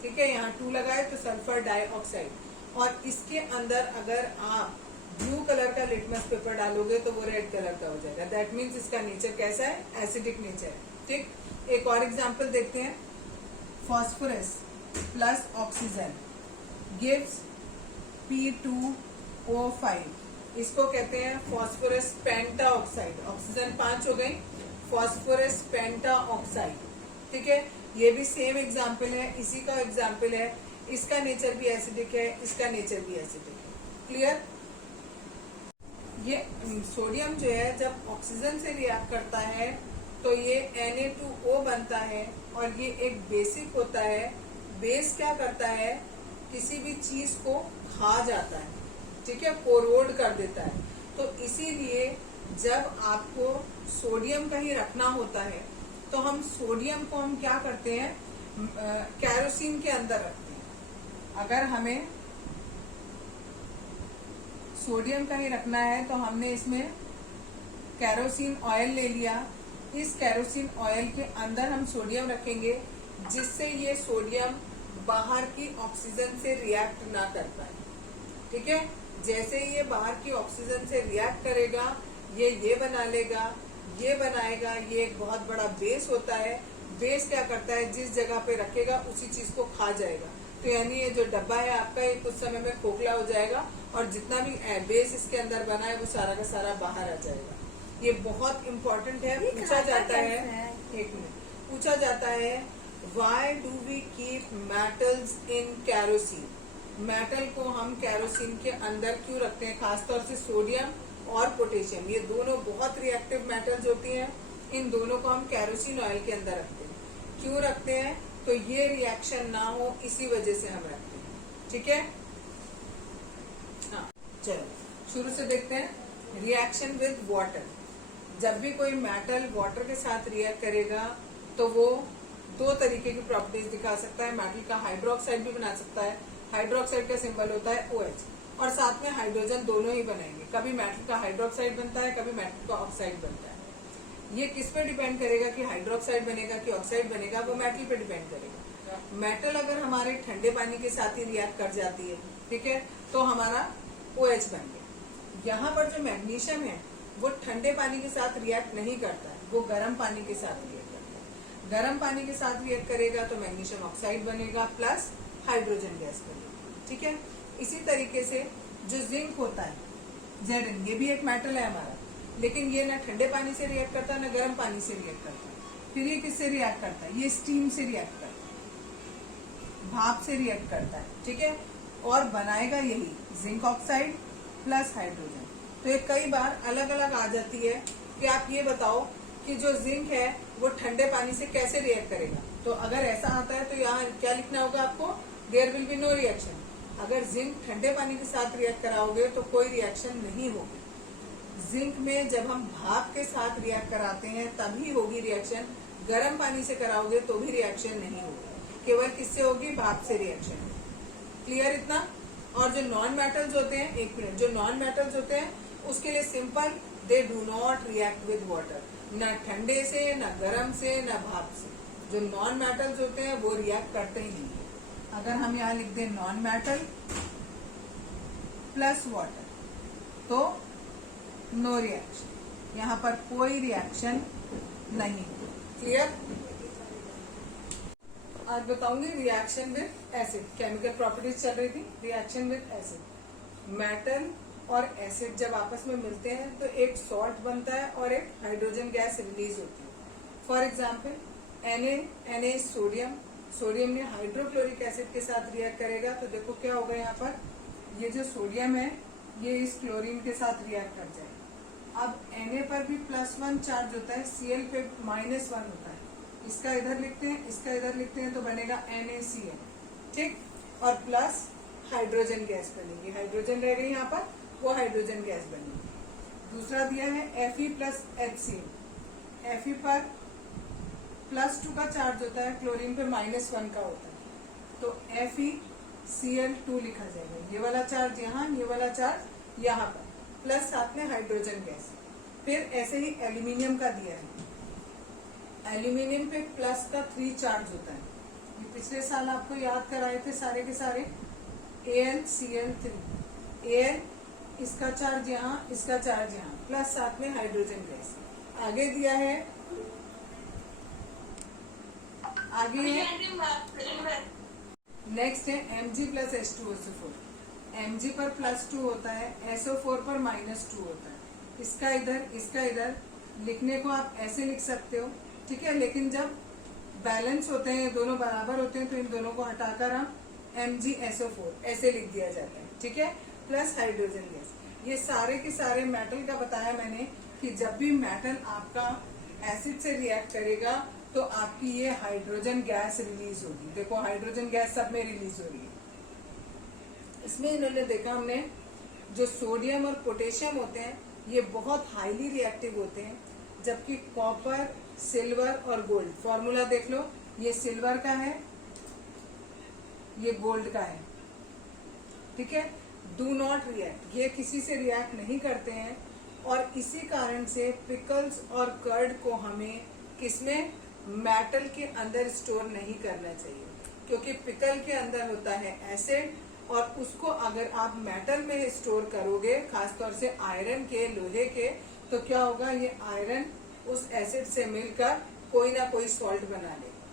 ठीक है, यहाँ 2 लगाए तो सल्फर डाइऑक्साइड। और इसके अंदर अगर आप ब्लू कलर का लिटमस पेपर डालोगे तो वो रेड कलर का हो जाएगा। दैट मीन्स इसका नेचर कैसा है, एसिडिक नेचर है। ठीक, एक और एग्जाम्पल देखते हैं, phosphorus plus oxygen gives P2O5, इसको कहते हैं फॉस्फोरस पेंटा ऑक्साइड। ऑक्सीजन 5 हो गई, फॉस्फोरस पेंटा ऑक्साइड। ठीक है, ये भी सेम एग्जाम्पल है, इसी का एग्जाम्पल है। इसका नेचर भी एसिडिक है, इसका नेचर भी एसिडिक है। क्लियर? ये सोडियम जो है जब ऑक्सीजन से रिएक्ट करता है तो ये Na2O बनता है और ये एक बेसिक होता है। बेस क्या करता है, किसी भी चीज को खा जाता है। ठीक है, कोरोड कर देता है। तो इसीलिए जब आपको सोडियम कहीं रखना होता है तो हम सोडियम को हम क्या करते हैं, कैरोसिन के अंदर रखते हैं। अगर हमें सोडियम कहीं रखना है तो हमने इसमें कैरोसिन ऑयल ले लिया, इस कैरोसिन ऑयल के अंदर हम सोडियम रखेंगे जिससे ये सोडियम बाहर की ऑक्सीजन से रिएक्ट ना कर पाए। ठीक है, जैसे ये बाहर की ऑक्सीजन से रिएक्ट करेगा ये बना लेगा, ये बनाएगा, ये एक बहुत बड़ा बेस होता है। बेस क्या करता है, जिस जगह पे रखेगा उसी चीज को खा जाएगा। तो यानी ये जो डब्बा है आपका, ये कुछ समय में खोखला हो जाएगा और जितना भी बेस इसके अंदर बना है वो सारा का सारा बाहर आ जाएगा। ये बहुत इम्पोर्टेंट है। पूछा जाता है, एक मिनट, पूछा जाता है why do we keep metals in kerosene. Metal को हम कैरोसिन के अंदर क्यों रखते हैं, खासतौर से सोडियम और पोटेशियम, ये दोनों बहुत रिएक्टिव मेटल्स होती हैं। इन दोनों को हम कैरोसिन ऑयल के अंदर रखते हैं। क्यों रखते हैं, तो ये रिएक्शन ना हो इसी वजह से हम रखते हैं। ठीक है, हाँ चलो शुरू से देखते हैं। रिएक्शन विद वाटर, जब भी कोई मेटल वाटर के साथ रिएक्ट करेगा तो वो 2 तरीके की प्रॉपर्टीज दिखा सकता है। मेटल का हाइड्रोक्साइड भी बना सकता है, हाइड्रोक्साइड का सिंबल होता है OH, और साथ में हाइड्रोजन दोनों ही बनाएंगे। कभी मेटल का हाइड्रोक्साइड बनता है, कभी मेटल का ऑक्साइड बनता है। ये किस पे डिपेंड करेगा कि हाइड्रोक्साइड बनेगा कि ऑक्साइड बनेगा, वो मेटल पे डिपेंड करेगा। मेटल अगर हमारे ठंडे पानी के साथ ही रिएक्ट कर जाती है, ठीक है, तो हमारा OH बन गया। यहाँ पर जो मैग्नीशियम है वो ठंडे पानी के साथ रिएक्ट नहीं करता है, वो गर्म पानी के साथ रिएक्ट करता है। गर्म पानी के साथ रिएक्ट करेगा तो मैग्नीशियम ऑक्साइड बनेगा प्लस हाइड्रोजन गैस बनेगा, ठीक है। इसी तरीके से जो जिंक होता है Zn, ये भी एक मेटल है हमारा, लेकिन ये ना ठंडे पानी से रिएक्ट करता है ना गर्म पानी से रिएक्ट करता है। फिर ये किससे रिएक्ट करता है? ये स्टीम से रिएक्ट करता है, भाप से रिएक्ट करता है, ठीक है, और बनाएगा यही जिंक ऑक्साइड प्लस हाइड्रोजन। तो ये कई बार अलग अलग आ जाती है कि आप ये बताओ कि जो जिंक है वो ठंडे पानी से कैसे रिएक्ट करेगा। तो अगर ऐसा आता है तो यहाँ क्या लिखना होगा आपको? There will be no reaction. अगर जिंक ठंडे पानी के साथ रिएक्ट कराओगे तो कोई रिएक्शन नहीं होगी। जिंक में जब हम भाप के साथ रिएक्ट कराते हैं तभी होगी रिएक्शन, गर्म पानी से कराओगे तो भी रिएक्शन नहीं होगी, केवल किससे होगी? भाप से रिएक्शन। क्लियर इतना? और जो नॉन मेटल्स होते हैं, एक मिनट, जो नॉन मेटल्स होते हैं उसके लिए simple, they do not react with water, न ठंडे से न गर्म से न भाप से। जो नॉन मेटल्स होते हैं वो रिएक्ट करते ही नहीं है। अगर हम यहाँ लिख दें नॉन मेटल प्लस वाटर तो नो रिएक्शन, यहाँ पर कोई रिएक्शन नहीं। क्लियर? आज बताऊंगी reaction with acid. Chemical properties चल रही थी, रिएक्शन विद एसिड। मेटल और एसिड जब आपस में मिलते हैं तो एक सॉल्ट बनता है और एक हाइड्रोजन गैस रिलीज होती है। For example Na sodium, sodium ने हाइड्रोक्लोरिक एसिड के साथ रिएक्ट करेगा तो देखो क्या होगा, यहाँ पर ये जो सोडियम है ये इस क्लोरीन के साथ रिएक्ट कर जाएगा। अब Na पर भी +1 चार्ज होता है, Cl पे -1 होता है। इसका इधर लिखते हैं, इसका इधर लिखते हैं तो बनेगा NaCl, ठीक, और प्लस हाइड्रोजन गैस बनेगी। हाइड्रोजन रह गई यहाँ पर, वो हाइड्रोजन गैस बनेगी। दूसरा दिया है Fe प्लस HCl। Fe पर +2 का चार्ज होता है, क्लोरीन पे -1 का होता है, तो FeCl2 लिखा जाएगा। ये वाला चार्ज यहाँ, ये वाला चार्ज यहाँ पर, प्लस साथ में हाइड्रोजन गैस। फिर ऐसे ही एल्यूमिनियम का दिया है, एल्यूमिनियम पे प्लस का 3 चार्ज होता है। ये पिछले साल आपको याद कराए थे सारे के सारे, AlCl3। Al इसका चार्ज यहाँ, इसका चार्ज यहाँ, प्लस साथ में हाइड्रोजन गैस। आगे दिया है, आगे नेक्स्ट है Mg प्लस H2SO4। Mg पर +2 होता है, SO4 पर -2 होता है। इसका इधर लिखने को आप ऐसे लिख सकते हो, ठीक है, लेकिन जब बैलेंस होते हैं, दोनों बराबर होते हैं, तो इन दोनों को हटाकर हम MgSO4 ऐसे लिख दिया जाता है, ठीक है, प्लस हाइड्रोजन गैस। ये सारे के सारे मेटल का बताया मैंने कि जब भी मेटल आपका एसिड से रिएक्ट करेगा तो आपकी ये हाइड्रोजन गैस रिलीज होगी। देखो हाइड्रोजन गैस सब में रिलीज हो रही है। इसमें इन्होंने देखा हमने, जो सोडियम और पोटेशियम होते हैं ये बहुत हाईली रिएक्टिव होते हैं, जबकि कॉपर, सिल्वर और गोल्ड, फॉर्मूला देख लो, ये सिल्वर का है, ये गोल्ड का है, ठीक है, डू नॉट रिएक्ट, ये किसी से रिएक्ट नहीं करते हैं। और इसी कारण से पिकल्स और कर्ड को हमें किसमें, मेटल के अंदर स्टोर नहीं करना चाहिए, क्योंकि पिकल के अंदर होता है एसिड, और उसको अगर आप मेटल में स्टोर करोगे, खासतौर से आयरन के, लोहे के, तो क्या होगा, ये आयरन उस एसिड से मिलकर कोई ना कोई सॉल्ट बना लेगा,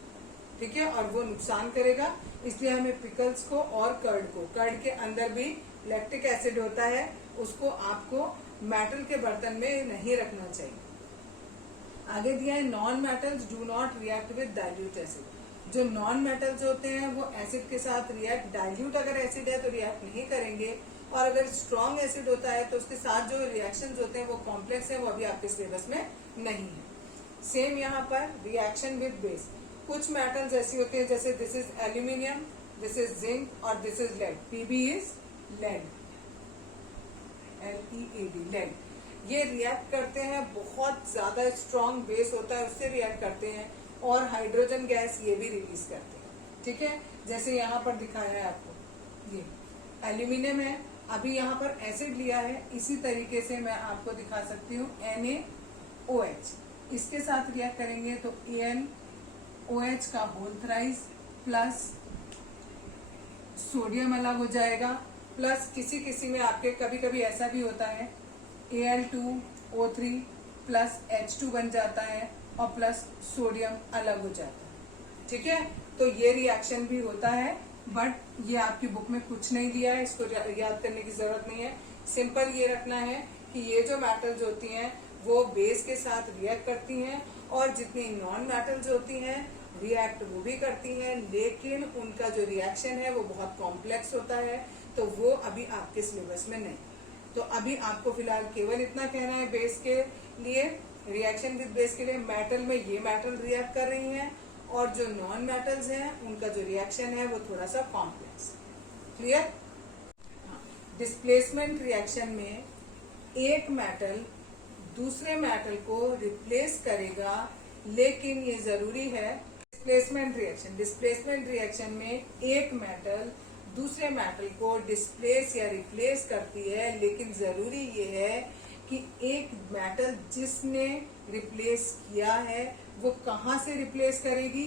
ठीक है, और वो नुकसान करेगा। इसलिए हमें पिकल्स को और कर्ड के अंदर भी लैक्टिक एसिड होता है, उसको आपको मेटल के बर्तन में नहीं रखना चाहिए। आगे दिया है non metals do not react with dilute acid. जो नॉन मेटल्स होते हैं वो एसिड के साथ रिएक्ट, डाइल्यूट अगर एसिड है तो रिएक्ट नहीं करेंगे, और अगर स्ट्रॉन्ग एसिड होता है तो उसके साथ जो रिएक्शंस होते हैं वो कॉम्प्लेक्स है, वो अभी आपके सिलेबस में नहीं है। सेम यहाँ पर रिएक्शन विद बेस, कुछ मेटल्स ऐसी होते हैं जैसे this is aluminium, this is zinc और this is lead, Pb is lead, LEAD, lead. ये रिएक्ट करते हैं, बहुत ज्यादा स्ट्रॉन्ग बेस होता है उससे रिएक्ट करते हैं, और हाइड्रोजन गैस ये भी रिलीज करते हैं, ठीक है, जैसे यहाँ पर दिखाया है आपको, ये एल्यूमिनियम है, अभी यहाँ पर एसिड लिया है, इसी तरीके से मैं आपको दिखा सकती हूँ NaOH, इसके साथ रिएक्ट करेंगे तो AlOH का होल थ्राइस प्लस सोडियम अलग हो जाएगा, प्लस किसी किसी में आपके कभी कभी ऐसा भी होता है Al2O3 प्लस H2 बन जाता है और प्लस सोडियम अलग हो जाता है। ठीक है, तो ये रिएक्शन भी होता है, बट ये आपकी बुक में कुछ नहीं दिया है, इसको याद करने की जरूरत नहीं है। सिंपल ये रखना है कि ये जो मेटल्स होती हैं वो बेस के साथ रिएक्ट करती हैं, और जितनी नॉन मेटल्स होती हैं रिएक्ट वो भी करती हैं, लेकिन उनका जो रिएक्शन है वो बहुत कॉम्प्लेक्स होता है, तो वो अभी आपके सिलेबस में नहीं। तो अभी आपको फिलहाल केवल इतना कहना है बेस के लिए, रिएक्शन विद बेस के लिए मेटल में ये मेटल रिएक्ट कर रही हैं, और जो नॉन मेटल्स हैं उनका जो रिएक्शन है वो थोड़ा सा कॉम्प्लेक्स। क्लियर? डिस्प्लेसमेंट रिएक्शन में एक मेटल दूसरे मेटल को रिप्लेस करेगा, लेकिन ये जरूरी है डिस्प्लेसमेंट रिएक्शन में एक मेटल दूसरे मेटल को डिस्प्लेस या रिप्लेस करती है, लेकिन जरूरी ये है कि एक मेटल जिसने रिप्लेस किया है वो कहाँ से रिप्लेस करेगी,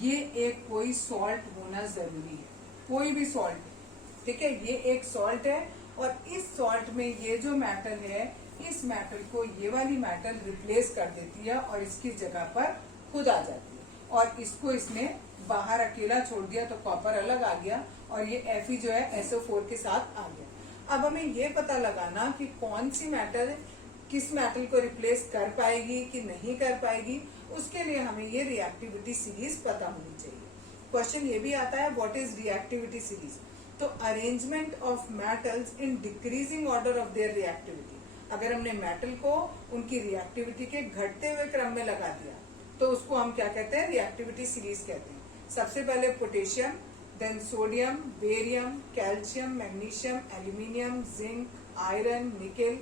ये एक कोई सॉल्ट होना जरूरी है, कोई भी सॉल्ट। ठीक है, ये एक सॉल्ट है, और इस सॉल्ट में ये जो मेटल है इस मेटल को ये वाली मेटल रिप्लेस कर देती है और इसकी जगह पर खुद आ जाती है, और इसको इसने बाहर अकेला छोड़ दिया तो कॉपर अलग आ गया, और ये Fe जो है SO4 के साथ आ गया। अब हमें ये पता लगाना कि कौन सी मेटल किस मेटल को रिप्लेस कर पाएगी कि नहीं कर पाएगी, उसके लिए हमें ये रिएक्टिविटी सीरीज पता होनी चाहिए। क्वेश्चन ये भी आता है व्हाट इज रिएक्टिविटी सीरीज, तो arrangement of metals in decreasing order of their reactivity. अगर हमने मेटल को उनकी रिएक्टिविटी के घटते हुए क्रम में लगा दिया तो उसको हम क्या कहते हैं, रिएक्टिविटी सीरीज कहते हैं। सबसे पहले potassium, then sodium, barium, calcium, magnesium, aluminium, zinc, iron, nickel,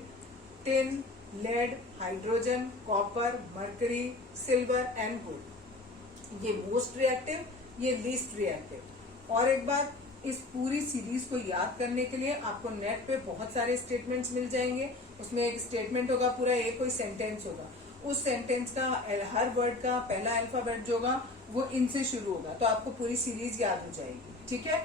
tin, lead, hydrogen, copper, mercury, silver and gold. ये मोस्ट रिएक्टिव, ये लीस्ट रिएक्टिव। और एक बात, इस पूरी सीरीज को याद करने के लिए आपको नेट पे बहुत सारे स्टेटमेंट्स मिल जाएंगे। उसमें एक स्टेटमेंट होगा पूरा, एक कोई सेंटेंस होगा, उस सेंटेंस का हर वर्ड का पहला अल्फाबेट जो होगा वो इनसे शुरू होगा, तो आपको पूरी सीरीज याद हो जाएगी। ठीक है,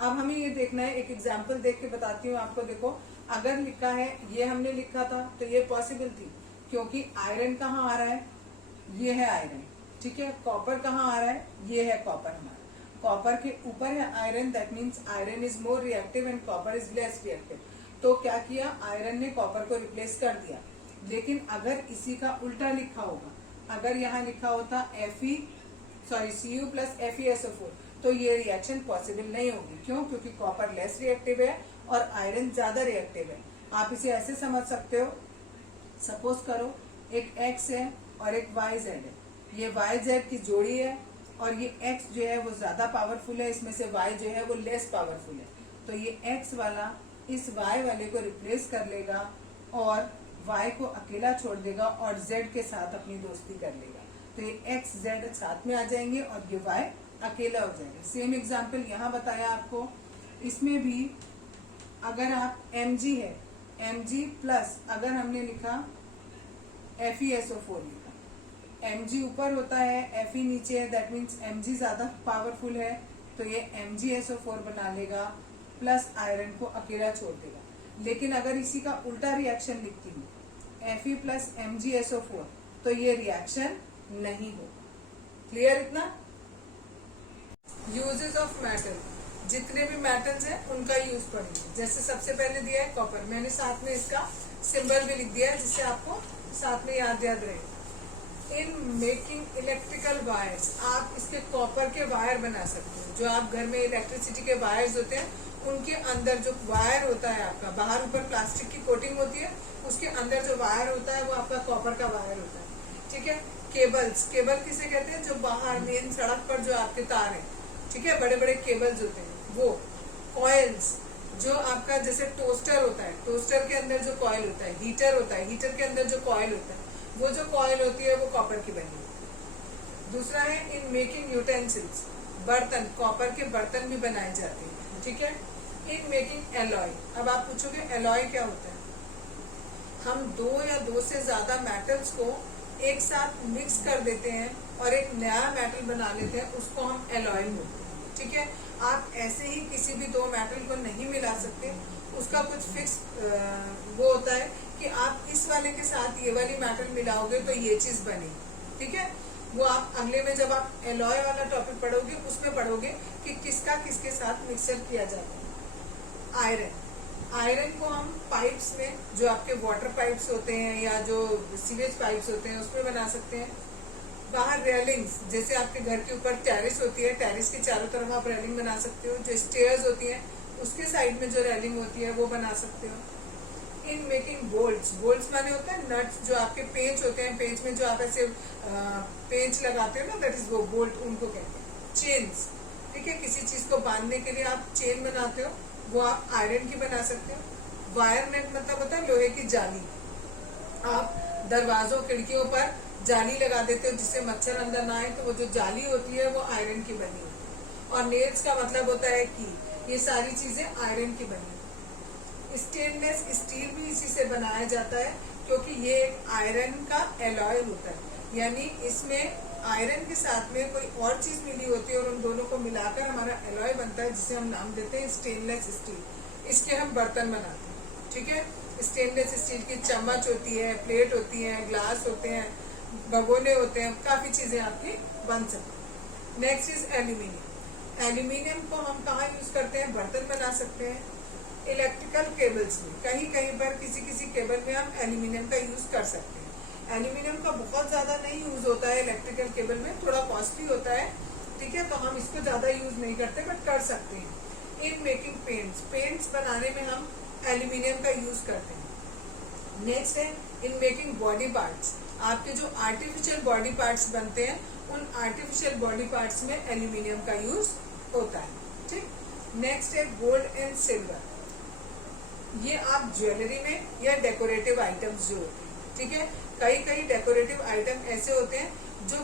अब हमें ये देखना है, एक एग्जाम्पल देख के बताती हूँ आपको। देखो, अगर लिखा है, ये हमने लिखा था तो ये पॉसिबल थी, क्योंकि आयरन कहाँ आ रहा है, ये है आयरन। ठीक है, कॉपर कहाँ आ रहा है, ये है कॉपर हमारा। कॉपर के ऊपर है iron, that means iron is more reactive and copper is less reactive. तो क्या किया, आयरन ने कॉपर को रिप्लेस कर दिया। लेकिन अगर इसी का उल्टा लिखा होगा, अगर यहाँ लिखा होता Cu प्लस FeSO4, तो ये रिएक्शन पॉसिबल नहीं होगी। क्यों? क्योंकि कॉपर लेस रिएक्टिव है और आयरन ज्यादा रिएक्टिव है। आप इसे ऐसे समझ सकते हो, सपोज करो एक X है और एक YZ है, ये YZ की जोड़ी है, और ये X जो है वो ज्यादा पावरफुल है, इसमें से Y जो है वो लेस पावरफुल है। तो ये X वाला इस Y वाले को रिप्लेस कर लेगा और Y को अकेला छोड़ देगा और Z के साथ अपनी दोस्ती कर लेगा। तो ये X Z साथ में आ जाएंगे और ये Y अकेला हो जाएगा। सेम एग्जाम्पल यहाँ बताया आपको। इसमें भी अगर आप Mg है, Mg प्लस अगर हमने लिखा FeSO4 लिखा, Mg ऊपर होता है, Fe नीचे है, दैट मीन्स Mg ज्यादा पावरफुल है, तो ये MgSO4 बना लेगा प्लस आयरन को अकेला छोड़ देगा। लेकिन अगर इसी का उल्टा रिएक्शन लिखती हूँ, Fe प्लस MgSO4, तो ये रिएक्शन नहीं हो। क्लियर इतना? यूजेस ऑफ मेटल, जितने भी मेटल्स हैं उनका यूज पढ़ेंगे। जैसे सबसे पहले दिया है कॉपर, मैंने साथ में इसका सिंबल भी लिख दिया है जिससे आपको साथ में याद रहे। इन मेकिंग इलेक्ट्रिकल वायर्स, आप इसके कॉपर के वायर बना सकते हो। जो आप घर में इलेक्ट्रिसिटी के वायर्स होते हैं उनके अंदर जो वायर होता है आपका, बाहर ऊपर प्लास्टिक की कोटिंग होती है, उसके अंदर जो वायर होता है वो आपका कॉपर का वायर होता है। ठीक है, केबल्स, केबल किसे कहते हैं, जो बाहर मेन सड़क पर जो आपके तार है, ठीक है, बड़े बड़े केबल्स होते हैं वो। कॉइल्स, जो आपका जैसे टोस्टर होता है, टोस्टर के अंदर जो कॉइल होता है, हीटर होता है, हीटर के अंदर जो कॉइल होता है, वो जो कॉइल होती है वो कॉपर की बनी होती है। दूसरा है इन मेकिंग यूटेंसिल्स, बर्तन, कॉपर के बर्तन भी बनाए जाते हैं। ठीक है, इन मेकिंग एलॉय। अब आप पूछोगे एलॉय क्या होता है? हम दो या दो से ज्यादा मेटल्स को एक साथ मिक्स कर देते हैं और एक नया मेटल बना लेते हैं, उसको हम एलॉय बोलते हैं। ठीक है, आप ऐसे ही किसी भी दो मेटल को नहीं मिला सकते, उसका कुछ फिक्स वो होता है कि आप इस वाले के साथ ये वाली मेटल मिलाओगे तो ये चीज बनेगी। ठीक है, वो आप अगले में जब आप एलॉय वाला टॉपिक पढ़ोगे उसमें पढ़ोगे कि किसका किसके साथ मिक्सर किया जाता है। आयरन को हम पाइप्स में, जो आपके वाटर पाइप्स होते हैं या जो सीवेज पाइप्स होते हैं, उसमें बना सकते हैं। बाहर रेलिंग्स, जैसे आपके घर के ऊपर टेरिस होती है, टेरिस के चारों तरफ आप रेलिंग बना सकते हो। जो स्टेयर्स होती है उसके साइड में जो रेलिंग होती है वो बना सकते हो। इन मेकिंग बोल्ट्स, बोल्ट्स माने होता है नट्स, जो आपके पेंच होते हैं, पेंच में जो आप ऐसे पेंच लगाते हो ना, दैट इज वो बोल्ट, उनको कहते हैं। चेन्स, ठीक है, किसी चीज को बांधने के लिए आप चेन बनाते हो, वो आप आयरन की बना सकते हो। वायर नेट मतलब होता है लोहे की जाली, आप दरवाजों खिड़कियों पर जाली लगा देते हो जिससे मच्छर अंदर ना आए, तो वो जो जाली होती है वो आयरन की बनी होती है। और नेल्स का मतलब होता है कि ये सारी चीजें आयरन की बनी होती है। स्टेनलेस स्टील भी इसी से बनाया जाता है, क्योंकि ये एक आयरन का एलॉय होता है, यानी इसमें आयरन के साथ में कोई और चीज मिली होती है और उन दोनों को मिलाकर हमारा एलॉय बनता है, जिसे हम नाम देते हैं स्टेनलेस स्टील। इसके हम बर्तन बनाते हैं। ठीक है, स्टेनलेस स्टील की चम्मच होती है, प्लेट होती है, ग्लास होते हैं, भगोने होते हैं, काफी चीजें आपकी बन सकती हैं। Next is aluminium. एल्यूमिनियम को हम कहाँ यूज करते हैं? बर्तन बना सकते हैं। इलेक्ट्रिकल केबल्स में, कहीं कहीं पर किसी किसी केबल में हम एल्यूमिनियम का यूज कर सकते हैं। एल्यूमिनियम का बहुत ज्यादा नहीं यूज होता है इलेक्ट्रिकल केबल में, थोड़ा कॉस्टली होता है। ठीक है, तो हम इसको ज्यादा यूज नहीं करते, बट कर सकते हैं। इन मेकिंग पेंट्स, पेंट्स बनाने में हम एल्यूमिनियम का यूज करते हैं। नेक्स्ट है इन मेकिंग बॉडी पार्ट्स। आपके जो आर्टिफिशियल बॉडी पार्ट्स बनते हैं, उन आर्टिफिशियल बॉडी पार्ट्स में एल्यूमिनियम का यूज होता है। ठीक, नेक्स्ट है गोल्ड एंड सिल्वर। ये आप ज्वेलरी में या डेकोरेटिव आइटम्स जो होते हैं, ठीक है, कई कई डेकोरेटिव आइटम ऐसे होते हैं जो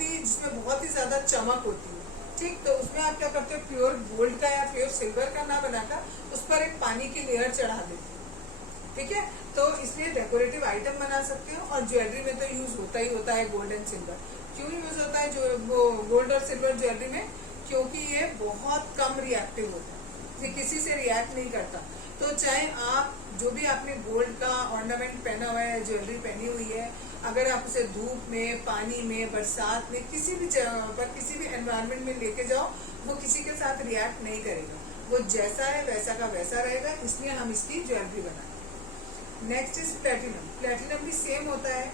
जिसमें बहुत ही ज्यादा चमक होती है। ठीक, तो उसमें आप क्या करते हो? प्योर गोल्ड का या प्योर सिल्वर का ना बनाकर उस पर एक पानी की लेयर चढ़ा देते हो। ठीक है, तो इसलिए डेकोरेटिव आइटम बना सकते हो। और ज्वेलरी में तो यूज होता ही होता है गोल्ड एंड सिल्वर। क्यों यूज होता है जो वो गोल्ड और सिल्वर ज्वेलरी में? क्योंकि ये बहुत कम रिएक्टिव होता है, ये किसी से रिएक्ट नहीं करता। तो चाहे आप जो भी आपने गोल्ड का ऑर्नामेंट पहना हुआ है, ज्वेलरी पहनी हुई है, अगर आप उसे धूप में, पानी में, बरसात में, किसी भी जगह पर, किसी भी एनवायरनमेंट में लेके जाओ, वो किसी के साथ रिएक्ट नहीं करेगा, वो जैसा है वैसा का वैसा रहेगा। इसलिए हम इसकी ज्वेलरी बनाते हैं। Next is platinum. प्लेटिनम भी सेम होता है,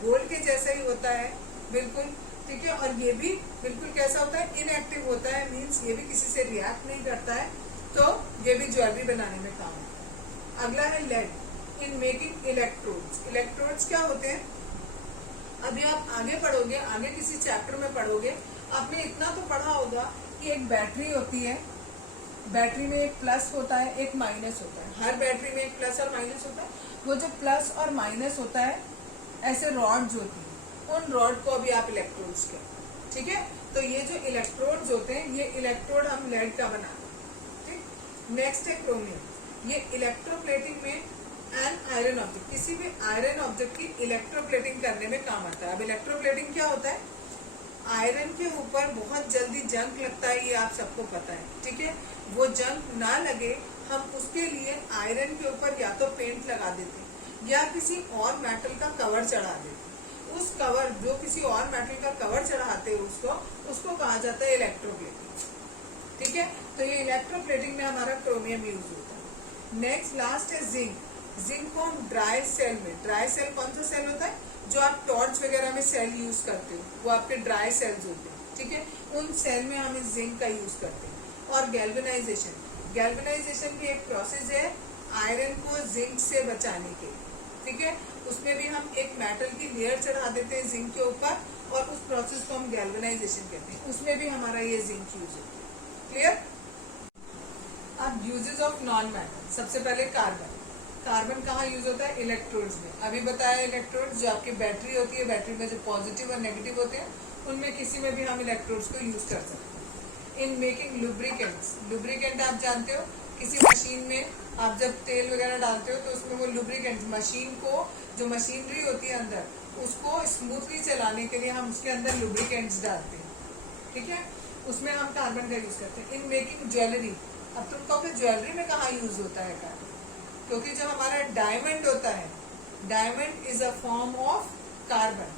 गोल्ड के जैसा ही होता है बिल्कुल। ठीक है, और ये भी बिल्कुल कैसा होता है? इनएक्टिव होता है, मीन्स ये भी किसी से रिएक्ट नहीं करता है, तो ये भी ज्वेलरी बनाने में काम आता है। अगला है lead. In making electrodes. Electrodes क्या होते हैं? अभी आप आगे पढ़ोगे, आगे किसी चैप्टर में पढ़ोगे, आपने इतना तो पढ़ा होगा कि एक बैटरी होती है, बैटरी में एक प्लस होता है, एक माइनस होता है। हर बैटरी में एक प्लस और माइनस होता है। वो जो प्लस और माइनस होता है, ऐसे रॉड्स होती है, उन रॉड को अभी आप इलेक्ट्रोड्स कहते हैं। ठीक है, तो ये जो इलेक्ट्रोड्स होते हैं, ये इलेक्ट्रोड हम लेड का बनाते हैं। नेक्स्ट है क्रोमियम। ये इलेक्ट्रोप्लेटिंग में एन आयरन ऑब्जेक्ट, किसी भी आयरन ऑब्जेक्ट की इलेक्ट्रोप्लेटिंग करने में काम आता है। अब इलेक्ट्रोप्लेटिंग क्या होता है? आयरन के ऊपर बहुत जल्दी जंग लगता है, ये आप सबको पता है। ठीक है, वो जंग ना लगे, हम उसके लिए आयरन के ऊपर या तो पेंट लगा देते हैं या किसी और मेटल का कवर चढ़ा देते हैं। उस कवर, जो किसी और मेटल का कवर चढ़ाते हैं, उसको कहा जाता है इलेक्ट्रोप्लेटिंग। ठीक है, तो ये इलेक्ट्रोप्लेटिंग में हमारा क्रोमियम यूज होता है। नेक्स्ट लास्ट है जिंक। जिंक को हम ड्राई सेल में, ड्राई सेल कौन सा सेल होता है? जो आप टॉर्च वगैरह में सेल यूज करते हो, वो आपके ड्राई सेल्स होते हैं। ठीक है, उन सेल में हम इस जिंक का यूज करते हैं। और गैल्वेनाइजेशन, गैल्वेनाइजेशन भी एक प्रोसेस है आयरन को जिंक से बचाने के। ठीक है, उसमें भी हम एक मेटल की लेयर चढ़ा देते हैं जिंक के ऊपर, और उस प्रोसेस को हम गैल्वेनाइजेशन कहते हैं। उसमें भी हमारा ये जिंक यूज होता है। क्लियर? अब यूजेस ऑफ नॉन मेटल। सबसे पहले कार्बन। कार्बन कहाँ यूज होता है? इलेक्ट्रोड्स में। अभी बताया इलेक्ट्रोड्स, जो आपकी बैटरी होती है, बैटरी में जो पॉजिटिव और नेगेटिव होते हैं, उनमें किसी में भी हम इलेक्ट्रोड्स को यूज कर सकते हैं। In making lubricants. लुब्रिकेंट आप जानते हो, किसी मशीन में आप जब तेल वगैरह डालते हो तो उसमें वो लुब्रिकेंट, मशीन को जो मशीनरी होती है अंदर उसको स्मूथली चलाने के लिए हम उसके अंदर लुब्रिकेंट्स डालते हैं, ठीक है। उसमें हम कार्बन का यूज करते हैं। इन मेकिंग ज्वेलरी, अब तुम कहोगे ज्वेलरी में कहाँ यूज होता है कार्बन, क्योंकि जो हमारा डायमंड होता है, diamond is a form of carbon.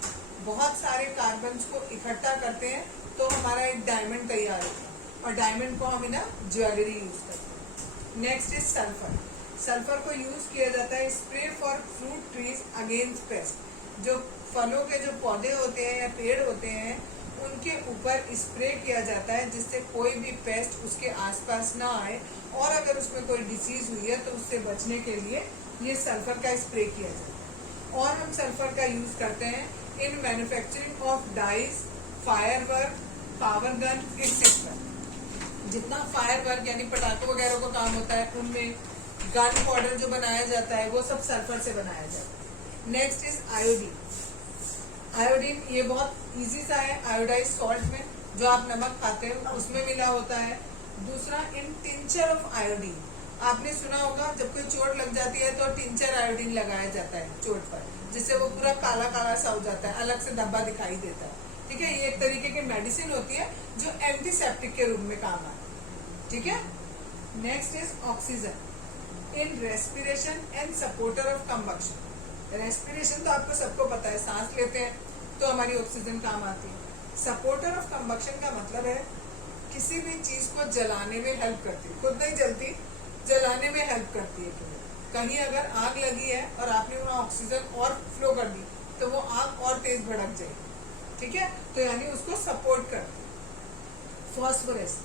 बहुत सारे कार्बन्स को इकट्ठा करते हैं तो हमारा एक डायमंड तैयार होता है, और डायमंड को हम ना ज्वेलरी यूज करते हैं। Next is sulphur. सल्फर को यूज किया जाता है spray for fruit trees against paste. जो फलों के जो पौधे होते हैं या पेड़ होते हैं उनके ऊपर स्प्रे किया जाता है जिससे कोई भी पेस्ट उसके आसपास ना आए, और अगर उसमें कोई डिसीज हुई है तो उससे बचने के लिए ये सल्फर का स्प्रे किया जाता है। और हम सल्फर का यूज करते हैं in manufacturing of dyes, firework, power gun etcetera. जितना फायर वर्क यानी पटाखों वगैरह का काम होता है उनमें गन पाउडर जो बनाया जाता है वो सब सल्फर से बनाया जाता है। Next is iodine. आयोडीन ये बहुत इजी सा है, आयोडाइज सॉल्ट में जो आप नमक खाते हो उसमें मिला होता है। दूसरा इन टिंचर ऑफ आयोडीन, आपने सुना होगा जब कोई चोट लग जाती है तो टिंचर आयोडीन लगाया जाता है चोट पर, जिससे वो पूरा काला काला सा हो जाता है, अलग से धब्बा दिखाई देता है, ठीक है। ये एक तरीके की मेडिसिन होती है जो एंटीसेप्टिक के रूप में काम आती है, ठीक है। Next is oxygen in respiration and supporter of combustion. Respiration तो आपको सबको पता है, सांस लेते हैं तो हमारी ऑक्सीजन काम आती है। सपोर्टर ऑफ कंबक्शन का मतलब है किसी भी चीज को जलाने में हेल्प करती है, खुद नहीं जलती, जलाने में हेल्प करती है। कहीं अगर आग लगी है और आपने वहां ऑक्सीजन और फ्लो कर दी तो वो आग और तेज भड़क जाएगी, ठीक है, तो यानी उसको सपोर्ट करती है। Phosphorus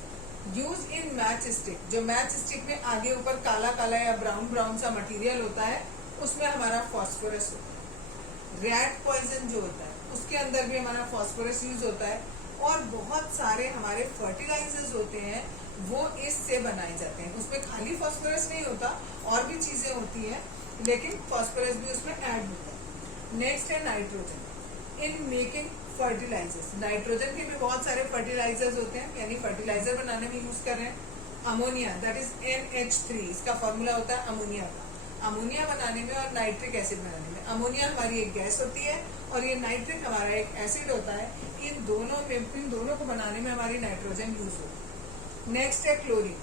use in match stick, जो मैच स्टिक में आगे ऊपर काला काला या ब्राउन ब्राउन सा मटेरियल होता है उसमें हमारा फॉस्फोरस होता है। रैट पॉइजन जो होता है उसके अंदर भी हमारा फॉस्फोरस यूज होता है। और बहुत सारे हमारे फर्टिलाइजर्स होते हैं वो इससे बनाए जाते हैं, उसमें खाली फॉस्फोरस नहीं होता, और भी चीजें होती हैं, लेकिन फॉस्फोरस भी उसमें ऐड होता है। नेक्स्ट है nitrogen in making fertilisers. Nitrogen के भी बहुत सारे फर्टिलाइजर्स होते हैं, यानी फर्टिलाइजर बनाने में यूज कर रहे हैं। अमोनिया दैट इज NH3, इसका फॉर्मूला होता है अमोनिया का। अमोनिया बनाने में और नाइट्रिक एसिड बनाने में, अमोनिया हमारी एक गैस होती है और ये नाइट्रिक हमारा एक एसिड होता है। इन दोनों को बनाने में हमारी नाइट्रोजन यूज होती है। नेक्स्ट है क्लोरीन।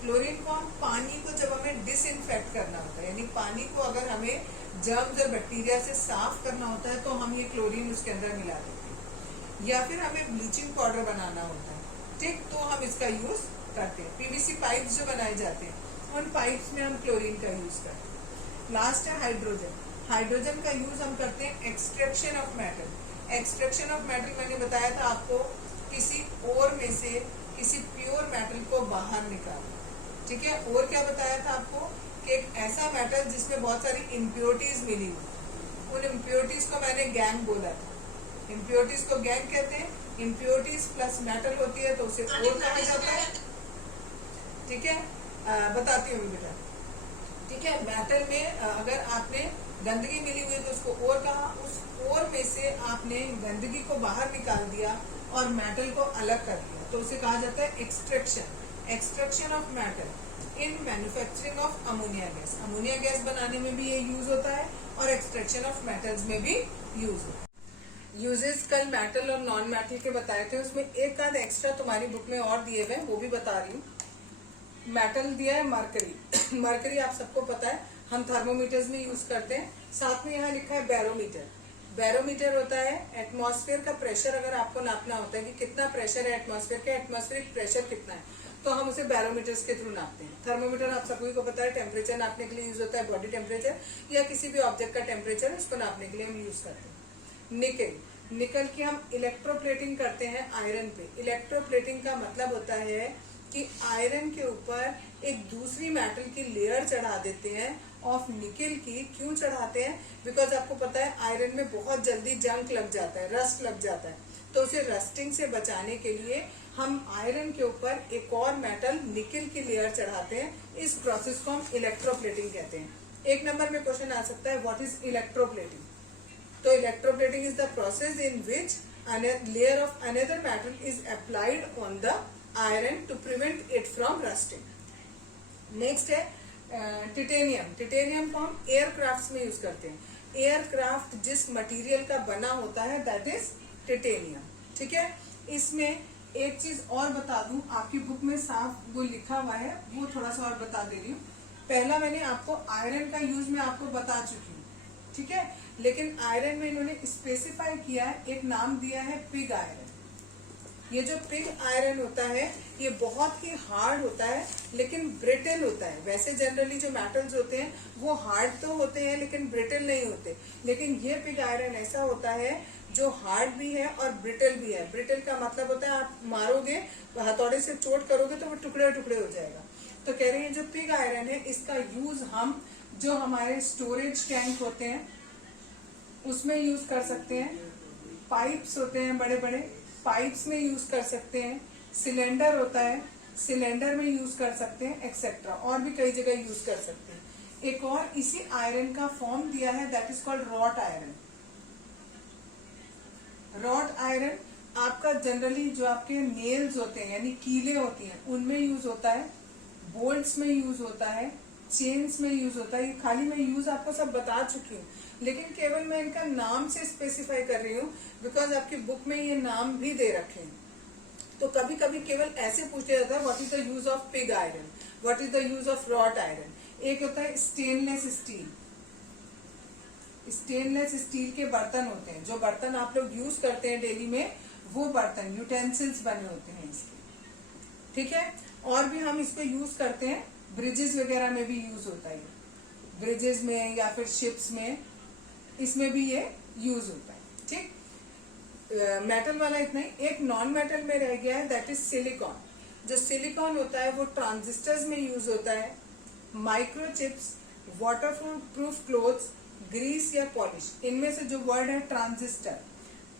क्लोरीन को हम पानी को जब हमें डिसइंफेक्ट करना होता है, यानी पानी को अगर हमें जर्म्स और बैक्टीरिया से साफ करना होता है तो हम ये क्लोरीन उसके अंदर मिला देते हैं। या फिर हमें ब्लीचिंग पाउडर बनाना होता है, ठीक, तो हम इसका यूज करते हैं। PVC पाइप्स जो बनाए जाते हैं उन पाइप्स में हम क्लोरीन का यूज करते हैं। लास्ट है हाइड्रोजन। हाइड्रोजन का यूज हम करते हैं extraction of metal. Extraction of metal मैंने बताया था आपको, किसी ओर में से किसी प्योर मेटल को बाहर निकालना, ठीक है। और क्या बताया था आपको कि एक ऐसा मेटल जिसमें बहुत सारी इम्प्योरिटीज मिली हुई, उन इम्प्योरिटीज को मैंने गैंग बोला था। इम्प्योरिटीज को गैंग कहते हैं। इम्प्योरिटीज प्लस मेटल होती है तो उसे ओर कहा जाता है, ठीक है। बताती हूँ बेटा, ठीक है। मेटल में अगर आपने गंदगी मिली हुई तो उसको ओर कहा, उस ओर में से आपने गंदगी को बाहर निकाल दिया और मेटल को अलग कर दिया तो उसे कहा जाता है extraction. Extraction of metal in manufacturing of ammonia gas. Ammonia gas बनाने में भी ये यूज होता है और एक्सट्रैक्शन ऑफ मेटल्स में भी यूज होता है। यूजेस कल मेटल और नॉन मेटल के बताए थे, उसमें एक आध एक्स्ट्रा तुम्हारी बुक में और दिए हुए वो भी बता रही हूँ। मेटल दिया है मरकरी। मरकरी आप सबको पता है हम थर्मोमीटर्स में यूज करते हैं। साथ में यहाँ लिखा है बैरोमीटर। बैरोमीटर होता है एटमॉस्फेयर का प्रेशर, अगर आपको नापना होता है कि कितना प्रेशर है एटमॉस्फेयर का, एटमॉस्फेरिक प्रेशर कितना है, तो हम उसे बैरोमीटर्स के थ्रू नापते हैं। थर्मोमीटर आप सभी को पता है टेम्परेचर नापने के लिए यूज होता है, बॉडी टेम्परेचर या किसी भी ऑब्जेक्ट का टेम्परेचर, उसको नापने के लिए हम यूज करते हैं। निकल, निकल की हम इलेक्ट्रोप्लेटिंग करते हैं आयरन पे। इलेक्ट्रोप्लेटिंग का मतलब होता है कि आयरन के ऊपर एक दूसरी मेटल की लेयर चढ़ा देते हैं ऑफ निकल की। क्यों चढ़ाते हैं? बिकॉज आपको पता है आयरन में बहुत जल्दी जंक लग जाता है, रस्ट लग जाता है, तो उसे रस्टिंग से बचाने के लिए हम आयरन के ऊपर एक और मेटल निकल की लेयर चढ़ाते हैं। इस प्रोसेस को हम इलेक्ट्रोप्लेटिंग कहते हैं। एक नंबर में क्वेश्चन आ सकता है व्हाट इज इलेक्ट्रोप्लेटिंग। तो electroplating is the process in which layer of another metal is applied on the iron to prevent it from rusting. Next है टिटेनियम। टिटेनियम को हम एयरक्राफ्ट में यूज करते हैं। एयरक्राफ्ट जिस मटेरियल का बना होता है दैट इज टिटेनियम। ठीक है, इसमें एक चीज और बता दूं, आपकी बुक में साफ वो लिखा हुआ है, वो थोड़ा सा और बता दे रही हूँ। पहला मैंने आपको आयरन का यूज मैं आपको बता चुकी हूँ, ठीक है, लेकिन आयरन में इन्होंने स्पेसिफाई किया है, एक नाम दिया है पिग आयरन। ये जो पिग आयरन होता है ये बहुत ही हार्ड होता है लेकिन ब्रिटल होता है। वैसे जनरली जो मेटल्स होते हैं वो हार्ड तो होते हैं लेकिन ब्रिटल नहीं होते, लेकिन ये पिग आयरन ऐसा होता है जो हार्ड भी है और ब्रिटल भी है। ब्रिटल का मतलब होता है आप मारोगे, हथौड़े से चोट करोगे तो वो टुकड़े टुकड़े हो जाएगा। तो कह रहे हैं जो पिग आयरन है इसका यूज हम जो हमारे स्टोरेज टैंक होते हैं उसमें यूज कर सकते हैं। पाइप्स होते हैं बड़े बड़े, पाइप्स में यूज कर सकते हैं। सिलेंडर होता है, सिलेंडर में यूज कर सकते हैं, एक्सेट्रा, और भी कई जगह यूज कर सकते हैं। एक और इसी आयरन का फॉर्म दिया है that is called wrought iron. Wrought iron आपका जनरली जो आपके नेल्स होते हैं यानी कीले होती हैं उनमें यूज होता है, बोल्ट्स में यूज होता है, चेन्स में यूज होता है। ये खाली मैं यूज आपको सब बता चुकी हूँ, लेकिन केवल मैं इनका नाम से स्पेसिफाई कर रही हूँ बिकॉज आपकी बुक में ये नाम भी दे रखे हैं। तो कभी कभी केवल ऐसे पूछा जाता है what is the use of pig iron, what is the use of wrought iron. एक होता है स्टेनलेस स्टील। स्टेनलेस स्टील के बर्तन होते हैं, जो बर्तन आप लोग यूज करते हैं डेली में, वो बर्तन यूटेंसिल्स बने होते हैं इसके, ठीक है। और भी हम इसको यूज करते हैं, ब्रिजेस वगैरह में भी यूज होता है, ब्रिजेस में या फिर शिप्स में, इसमें भी ये यूज होता है, ठीक। मेटल वाला इतना ही। एक नॉन मेटल में रह गया है दैट इज सिलिकॉन। जो सिलिकॉन होता है वो ट्रांजिस्टर्स में यूज होता है, microchips, waterproof clothes, grease या पॉलिश। इनमें से जो वर्ड है ट्रांजिस्टर,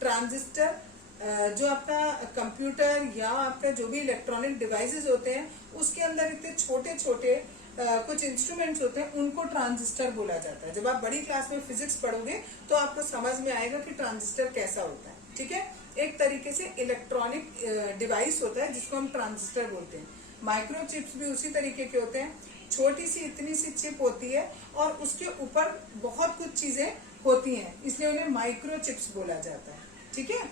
ट्रांजिस्टर जो आपका कंप्यूटर या आपका जो भी इलेक्ट्रॉनिक डिवाइसेस होते हैं उसके अंदर इतने छोटे छोटे कुछ इंस्ट्रूमेंट्स होते हैं उनको ट्रांजिस्टर बोला जाता है। जब आप बड़ी क्लास में फिजिक्स पढ़ोगे तो आपको समझ में आएगा कि ट्रांजिस्टर कैसा होता है, ठीक है। एक तरीके से इलेक्ट्रॉनिक डिवाइस होता है जिसको हम ट्रांजिस्टर बोलते हैं। माइक्रोचिप्स भी उसी तरीके के होते हैं, छोटी सी इतनी सी चिप होती है और उसके ऊपर बहुत कुछ चीजें होती हैं, इसलिए उन्हें माइक्रोचिप्स बोला जाता है, ठीक है।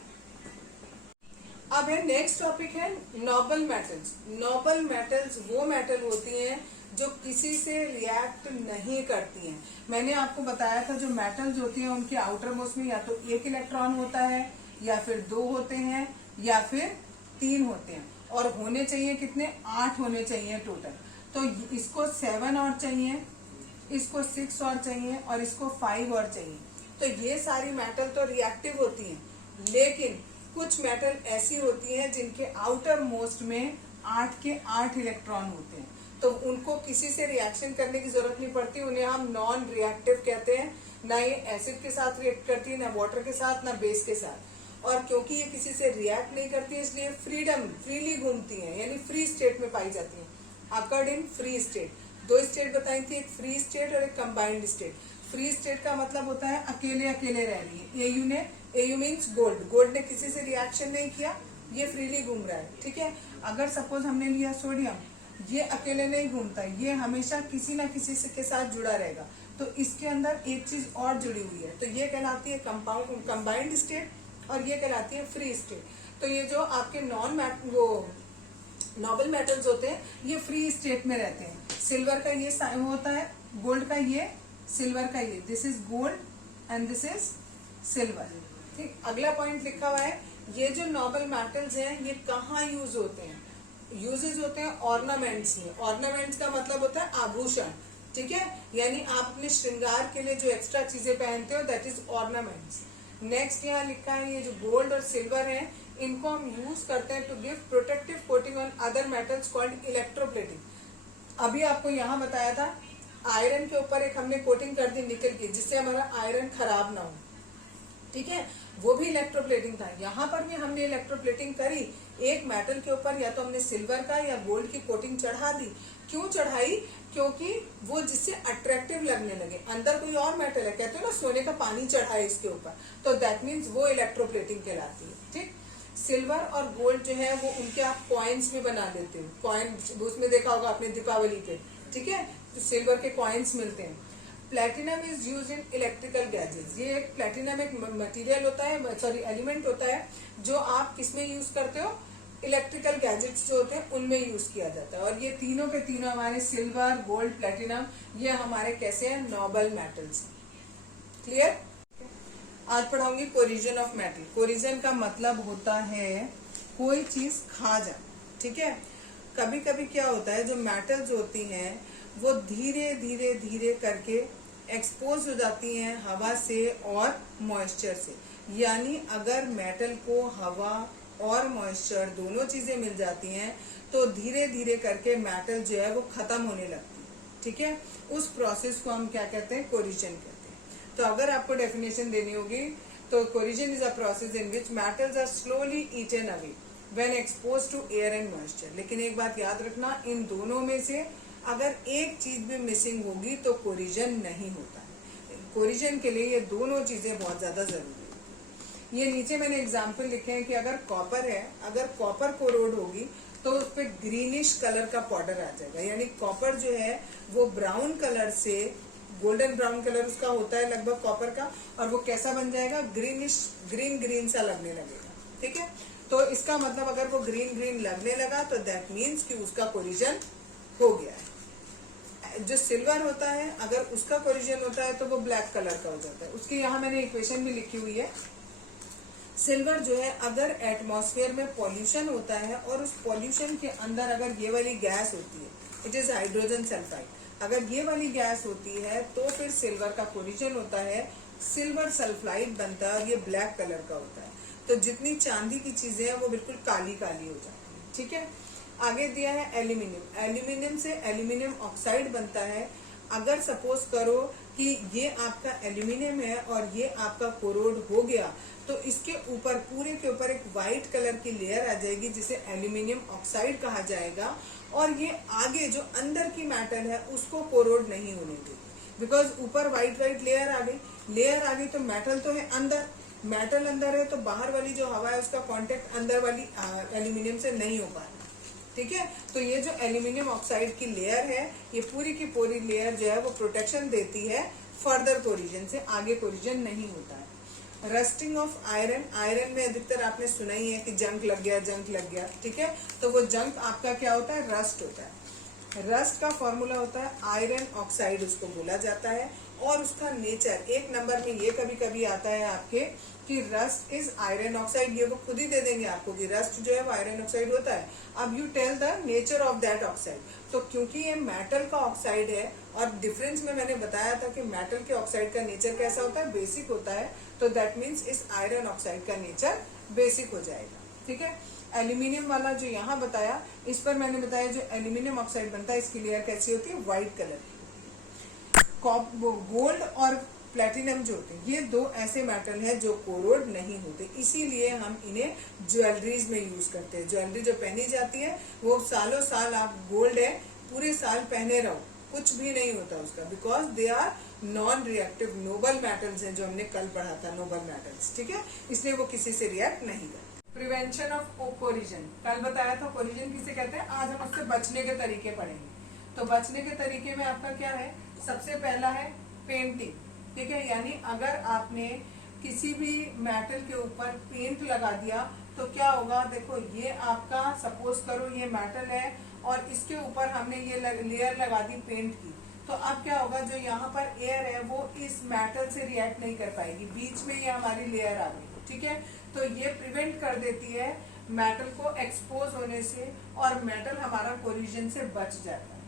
अब है नेक्स्ट टॉपिक है नोबल मेटल्स। नोबल मेटल्स वो मेटल होती हैं जो किसी से रिएक्ट नहीं करती हैं। मैंने आपको बताया था जो मेटल्स होती हैं उनके आउटर मोस्ट में या तो एक इलेक्ट्रॉन होता है या फिर 2 होते हैं या फिर 3 होते हैं, और होने चाहिए कितने, 8 होने चाहिए टोटल। तो इसको 7 और चाहिए, इसको 6 और चाहिए और इसको 5 और चाहिए। तो ये सारी मेटल तो रिएक्टिव होती हैं, लेकिन कुछ मेटल ऐसी होती हैं जिनके आउटर मोस्ट में 8 के 8 इलेक्ट्रॉन होते हैं, तो उनको किसी से रिएक्शन करने की जरूरत नहीं पड़ती, उन्हें हम नॉन रिएक्टिव कहते हैं। ना ये एसिड के साथ रिएक्ट करती है, ना वाटर के साथ, ना बेस के साथ। और क्योंकि ये किसी से रिएक्ट नहीं करती है इसलिए फ्रीली घूमती हैं, यानी फ्री स्टेट में पाई जाती हैं। Occurred in free state. 2 state बताई थी, एक फ्री स्टेट और एक कंबाइंड स्टेट। फ्री स्टेट का मतलब होता है अकेले अकेले रह रही है। एयू मीन्स गोल्ड, गोल्ड ने किसी से रिएक्शन नहीं किया, ये फ्रीली घूम रहा है, ठीक है। अगर सपोज हमने लिया सोडियम, ये अकेले नहीं घूमता, ये हमेशा किसी ना किसी से के साथ जुड़ा रहेगा, तो इसके अंदर एक चीज और जुड़ी हुई है, तो ये कहलाती है कंबाइंड स्टेट और ये कहलाती है फ्री स्टेट। तो ये जो आपके नोबल मेटल्स होते हैं ये फ्री स्टेट में रहते हैं। सिल्वर का ये होता है, गोल्ड का ये, सिल्वर का ये, this is gold and this is silver, ठीक। अगला पॉइंट लिखा हुआ है, ये जो नोबल मेटल्स हैं ये कहाँ यूज होते हैं। यूजेज होते हैं ऑर्नामेंट्स में। ऑर्नामेंट्स का मतलब होता है आभूषण, ठीक है, यानी आप अपने श्रृंगार के लिए जो एक्स्ट्रा चीजें पहनते हो दैट इज ऑर्नामेंट्स। नेक्स्ट यहाँ लिखा है ये जो गोल्ड और सिल्वर है इनको हम यूज करते हैं to give protective coating on other metals called electroplating. अभी आपको यहाँ बताया था आयरन के ऊपर एक हमने कोटिंग कर दी निकल की, जिससे हमारा आयरन खराब ना हो, ठीक है, वो भी इलेक्ट्रोप्लेटिंग था। यहाँ पर भी हमने इलेक्ट्रोप्लेटिंग करी, एक मेटल के ऊपर या तो हमने सिल्वर का या गोल्ड की कोटिंग चढ़ा दी। क्यों चढ़ाई, क्योंकि वो जिससे अट्रैक्टिव लगने लगे। अंदर कोई और मेटल है, कहते हो ना सोने का पानी चढ़ा है इसके ऊपर, तो दैट मीन्स वो इलेक्ट्रोप्लेटिंग कहलाती है, ठीक। सिल्वर और गोल्ड जो है वो उनके आप कॉइन्स भी बना देते हो, कॉइन उसमें देखा होगा आपने दीपावली पे, ठीक है, तो सिल्वर के कॉइन्स मिलते हैं। Platinum is use in electrical gadgets. ये एक प्लेटिनम एक मटेरियल होता है, सॉरी एलिमेंट होता है, जो आप किसमें यूज करते हो, इलेक्ट्रिकल गैजेट्स जो होते हैं उनमें यूज किया जाता है। और ये तीनों के तीनों हमारे सिल्वर, गोल्ड, प्लेटिनम, ये हमारे कैसे हैं, नोबल मेटल्स। क्लियर। आज पढ़ाऊंगी कोरिजन ऑफ मेटल। कोरिजन का मतलब होता है कोई चीज खा जाना, ठीक है। कभी कभी क्या होता है, जो मेटल्स होती हैं वो धीरे धीरे धीरे करके एक्सपोज हो जाती हैं हवा से और मॉइस्चर से। यानी अगर मेटल को हवा और मॉइस्चर दोनों चीजें मिल जाती हैं तो धीरे धीरे करके मेटल जो है वो खत्म होने लगती है, ठीक है। उस प्रोसेस को हम क्या कहते हैं, कोरिजन कहते हैं। तो अगर आपको डेफिनेशन देनी होगी तो corrosion is a process in which metals are slowly eaten away when expose to air and moisture. लेकिन एक बात याद रखना, इन दोनों में से अगर एक चीज भी मिसिंग होगी तो कोरिजन नहीं होता है। कोरिजन के लिए ये दोनों चीजें बहुत ज्यादा जरूरी है। ये नीचे मैंने एग्जाम्पल लिखे हैं कि अगर कॉपर है, अगर कॉपर कोरोड होगी तो उस पर ग्रीनिश कलर का पाउडर आ जाएगा। यानी कॉपर जो है वो ब्राउन कलर से गोल्डन ब्राउन कलर उसका होता है लगभग कॉपर का, और वो कैसा बन जाएगा, ग्रीनिश ग्रीन ग्रीन सा लगने लगेगा, ठीक है। तो इसका मतलब अगर वो ग्रीन ग्रीन लगने लगा तो दैट मीन्स कि उसका कोरिजन हो गया है। जो सिल्वर होता है अगर उसका कोरिजन होता है तो वो ब्लैक कलर का हो जाता है। उसकी यहाँ मैंने इक्वेशन भी लिखी हुई है। सिल्वर जो है अगर एटमॉस्फेयर में पॉल्यूशन होता है और उस पॉल्यूशन के अंदर अगर ये वाली गैस होती है, इट इज हाइड्रोजन सल्फाइड, अगर ये वाली गैस होती है तो फिर सिल्वर का कोरिजन होता है, सिल्वर सल्फाइड बनता है और ये ब्लैक कलर का होता है। तो जितनी चांदी की चीजें हैं वो बिल्कुल काली काली हो जाती है, ठीक है। आगे दिया है एल्यूमिनियम। एल्यूमिनियम से एल्यूमिनियम ऑक्साइड बनता है। अगर सपोज करो कि ये आपका एल्यूमिनियम है और ये आपका कोरोड हो गया तो इसके ऊपर पूरे के ऊपर एक व्हाइट कलर की लेयर आ जाएगी जिसे एल्यूमिनियम ऑक्साइड कहा जाएगा। और ये आगे जो अंदर की मेटल है उसको कोरोड नहीं होने देगी, बिकॉज ऊपर व्हाइट व्हाइट लेयर आ गई। लेयर आ गई तो मेटल तो है अंदर, मेटल अंदर है तो बाहर वाली जो हवा है उसका कांटेक्ट अंदर वाली एल्यूमिनियम से नहीं हो पाएगा, ठीक है। तो ये जो एल्यूमिनियम ऑक्साइड की लेयर है, ये पूरी की पूरी लेयर जो है वो प्रोटेक्शन देती है फर्दर कोरिजन से, आगे कोरिजन नहीं होता है। Rusting of iron. आयरन में अधिकतर आपने सुना ही है कि जंक लग गया, जंक लग गया, ठीक है। तो वो जंक आपका क्या होता है, रस्ट होता है। रस्ट का फॉर्मूला होता है आयरन ऑक्साइड, उसको बोला जाता है। और उसका नेचर एक नंबर में ये कभी कभी आता है आपके कि रस्ट इज आयरन ऑक्साइड। ये वो खुद ही दे देंगे आपको कि रस्ट जो है वो आयरन ऑक्साइड होता है। अब you tell the nature of that oxide. तो क्योंकि ये मेटल का ऑक्साइड है और डिफरेंस में मैंने बताया था कि मेटल के ऑक्साइड का नेचर कैसा होता है, बेसिक होता है। तो दैट मीन्स इस आयरन ऑक्साइड का नेचर बेसिक हो जाएगा, ठीक है। एल्यूमिनियम वाला जो यहाँ बताया, इस पर मैंने बताया जो एल्यूमिनियम ऑक्साइड बनता है इसकी लेयर कैसी होती है, व्हाइट कलर की। गोल्ड और प्लेटिनम जो होते हैं ये दो ऐसे मेटल हैं जो कोरोड नहीं होते, इसीलिए हम इन्हें ज्वेलरीज में यूज करते हैं। ज्वेलरी जो पहनी जाती है वो सालों साल आप गोल्ड है पूरे साल पहने रहो, कुछ भी नहीं होता उसका, because they are non reactive noble metals हैं, जो हमने कल पढ़ा था नोबल मेटल्स, ठीक है। इसलिए वो किसी से रिएक्ट नहीं करते। प्रिवेंशन ऑफ कोरिजन, कल बताया था कोरिजन किसे कहते हैं, आज हम उससे बचने के तरीके पढ़ेंगे। तो बचने के तरीके में आपका क्या है, सबसे पहला है पेंटिंग, ठीक है। यानी अगर आपने किसी भी मेटल के ऊपर पेंट लगा दिया तो क्या होगा, देखो ये आपका सपोज करो ये मेटल है और इसके ऊपर हमने ये लेयर लगा दी पेंट की, तो अब क्या होगा, जो यहाँ पर एयर है वो इस मेटल से रिएक्ट नहीं कर पाएगी, बीच में ये हमारी लेयर आ गई, ठीक है। तो ये प्रिवेंट कर देती है मेटल को एक्सपोज होने से और मेटल हमारा कोरिजन से बच जाता है।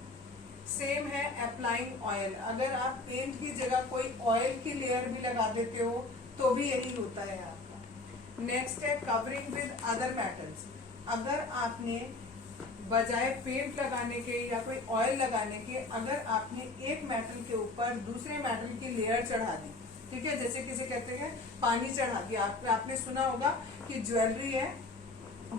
सेम है अप्लाइंग ऑयल। अगर आप पेंट की जगह कोई ऑयल की लेयर भी लगा देते हो तो भी यही होता है आपका। नेक्स्ट है कवरिंग विद अदर मेटल्स। अगर आपने बजाय पेंट लगाने के या कोई ऑयल लगाने के अगर आपने एक मेटल के ऊपर दूसरे मेटल की लेयर चढ़ा दी, ठीक है, जैसे किसे कहते हैं पानी चढ़ा दिया। आपने सुना होगा कि ज्वेलरी है,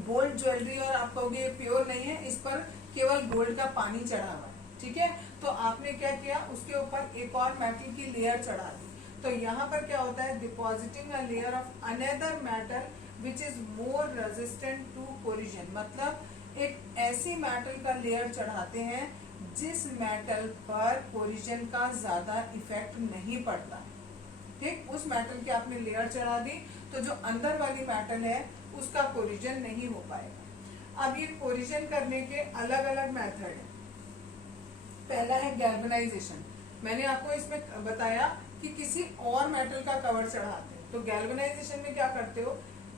गोल्ड ज्वेलरी, और आप कहोगे ये प्योर नहीं है, इस पर केवल गोल्ड का पानी चढ़ा हुआ है, ठीक है। तो आपने क्या किया, उसके ऊपर एक और मेटल की लेयर चढ़ा दी। तो यहाँ पर क्या होता है, depositing a layer of another metal which is more resistant to corrosion. मतलब एक ऐसी मेटल का लेयर चढ़ाते हैं जिस मेटल पर कोरिजन का ज्यादा इफेक्ट नहीं पड़ता, ठीक, उस मेटल की आपने लेयर चढ़ा दी तो जो अंदर वाली मेटल है उसका कोरिजन नहीं हो पाएगा। अब ये कोरिजन करने के अलग अलग मेथड है। पहला है गैल्वेनाइजेशन। मैंने आपको इसमें बताया कि किसी और मेटल का कवर चढ़ाते हैं, तो गैल्वेनाइजेशन में क्या करते हो,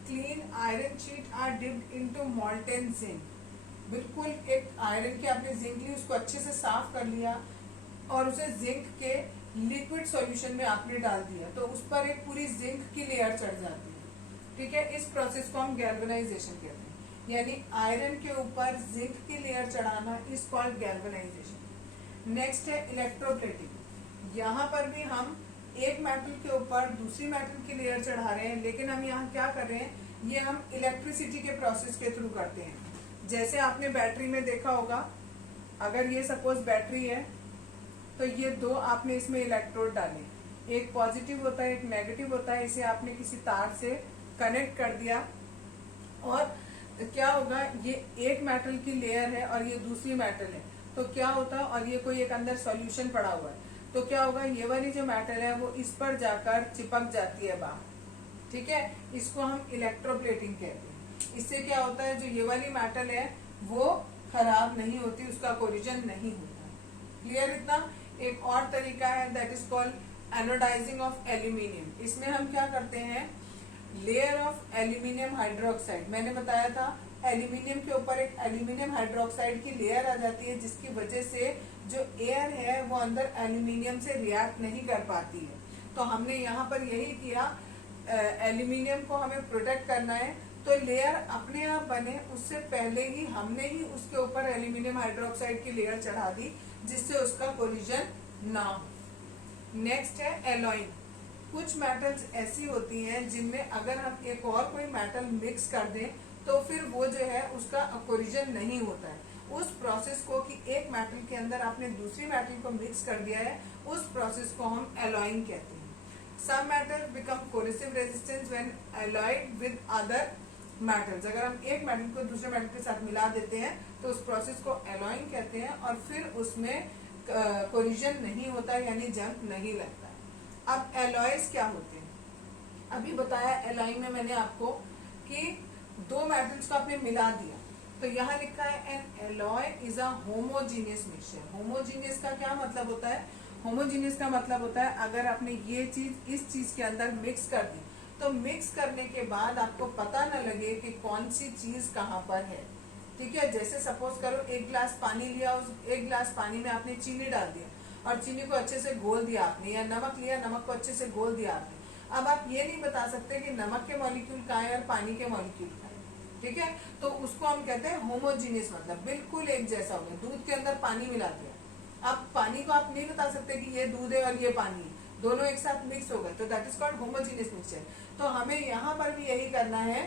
clean iron sheet are dipped into molten zinc. बिल्कुल एक आयरन की आपने जिंक ली, उसको अच्छे से साफ कर लिया और उसे जिंक के लिक्विड सॉल्यूशन में आपने डाल दिया, तो उस पर एक पूरी जिंक की लेयर चढ़ जाती है। ठीक है, इस प्रोसेस को हम गैल्वेनाइजेशन कहते हैं, यानी आयरन के ऊपर जिंक की लेयर चढ़ाना इज कॉल्ड गैल्वेनाइजेशन। नेक्स्ट है इलेक्ट्रोप्लेटिंग। यहाँ पर भी हम एक मेटल के ऊपर दूसरी मेटल की लेयर चढ़ा रहे हैं, लेकिन हम यहाँ क्या कर रहे हैं, ये हम इलेक्ट्रिसिटी के प्रोसेस के थ्रू करते हैं। जैसे आपने बैटरी में देखा होगा, अगर ये सपोज बैटरी है तो ये दो आपने इसमें इलेक्ट्रोड डाले, एक पॉजिटिव होता है एक नेगेटिव होता है, इसे आपने किसी तार से कनेक्ट कर दिया और क्या होगा, ये एक मेटल की लेयर है और ये दूसरी मेटल है, तो क्या होता है, और ये कोई एक अंदर सॉल्यूशन पड़ा हुआ है, तो क्या होगा, ये वाली जो मेटल है वो इस पर जाकर चिपक जाती है बाहर। ठीक है, इसको हम इलेक्ट्रोप्लेटिंग कहते हैं। इससे क्या होता है, जो ये वाली मेटल है वो खराब नहीं होती, उसका कोरिजन नहीं होता। क्लियर इतना। एक और तरीका है that is called anodising of aluminium. इसमें हम क्या करते हैं, लेयर ऑफ एल्यूमिनियम हाइड्रोक्साइड, मैंने बताया था एल्यूमिनियम के ऊपर एक एल्यूमिनियम हाइड्रोक्साइड की लेयर आ जाती है, जिसकी वजह से जो एयर है वो अंदर एल्यूमिनियम से रिएक्ट नहीं कर पाती है। तो हमने यहाँ पर यही किया, एल्यूमिनियम को हमें प्रोटेक्ट करना है, तो लेयर अपने आप बने उससे पहले ही हमने ही उसके ऊपर एल्यूमिनियम हाइड्रोक्साइड की लेयर चढ़ा दी, जिससे उसका कोलिजन ना हो। नेक्स्ट है एलॉइंग। कुछ मेटल्स ऐसी होती हैं जिनमें अगर हम एक और कोई मेटल मिक्स कर दें तो फिर वो जो है उसका कोलिजन नहीं होता है। उस प्रोसेस को, कि एक मेटल के अंदर आपने दूसरी मेटल को मिक्स कर दिया है, उस प्रोसेस को हम एलॉइंग कहते हैं। Some metals become corrosive resistance when alloyed with other metals. अगर हम एक मेटल को दूसरे मेटल के साथ मिला देते हैं तो उस प्रोसेस को एलॉइंग कहते हैं और फिर उसमें कोलिजन नहीं होता, यानी जंग नहीं लगता। अब एलॉयज क्या होते हैं, अभी बताया एलॉइंग में मैंने आपको कि दो मेटल्स को आपने मिला दिया, तो यहाँ लिखा है N alloy is a homogeneous mixture. Homogeneous का क्या मतलब होता है, होमोजीनियस का मतलब होता है अगर आपने ये चीज इस चीज के अंदर मिक्स कर दी, तो मिक्स करने के बाद आपको पता न लगे कि कौन सी चीज कहाँ पर है। ठीक है, जैसे सपोज करो एक गिलास पानी लिया, उस एक गिलास पानी में आपने चीनी डाल दिया और चीनी को अच्छे से घोल दिया आपने, या नमक लिया, नमक को अच्छे से घोल दिया आपने। अब आप ये नहीं बता सकते कि नमक के मॉलिक्यूल कहाँ है और पानी के मॉलिक्यूल कहाँ है। ठीक है, तो उसको हम कहते हैं होमोजीनियस, मतलब बिल्कुल एक जैसा हो गया। दूध के अंदर पानी मिला दिया, अब पानी को आप नहीं बता सकते कि ये दूध है और ये पानी है, दोनों एक साथ मिक्स हो गए, तो that is called homogeneous mixture. तो हमें यहाँ पर भी यही करना है,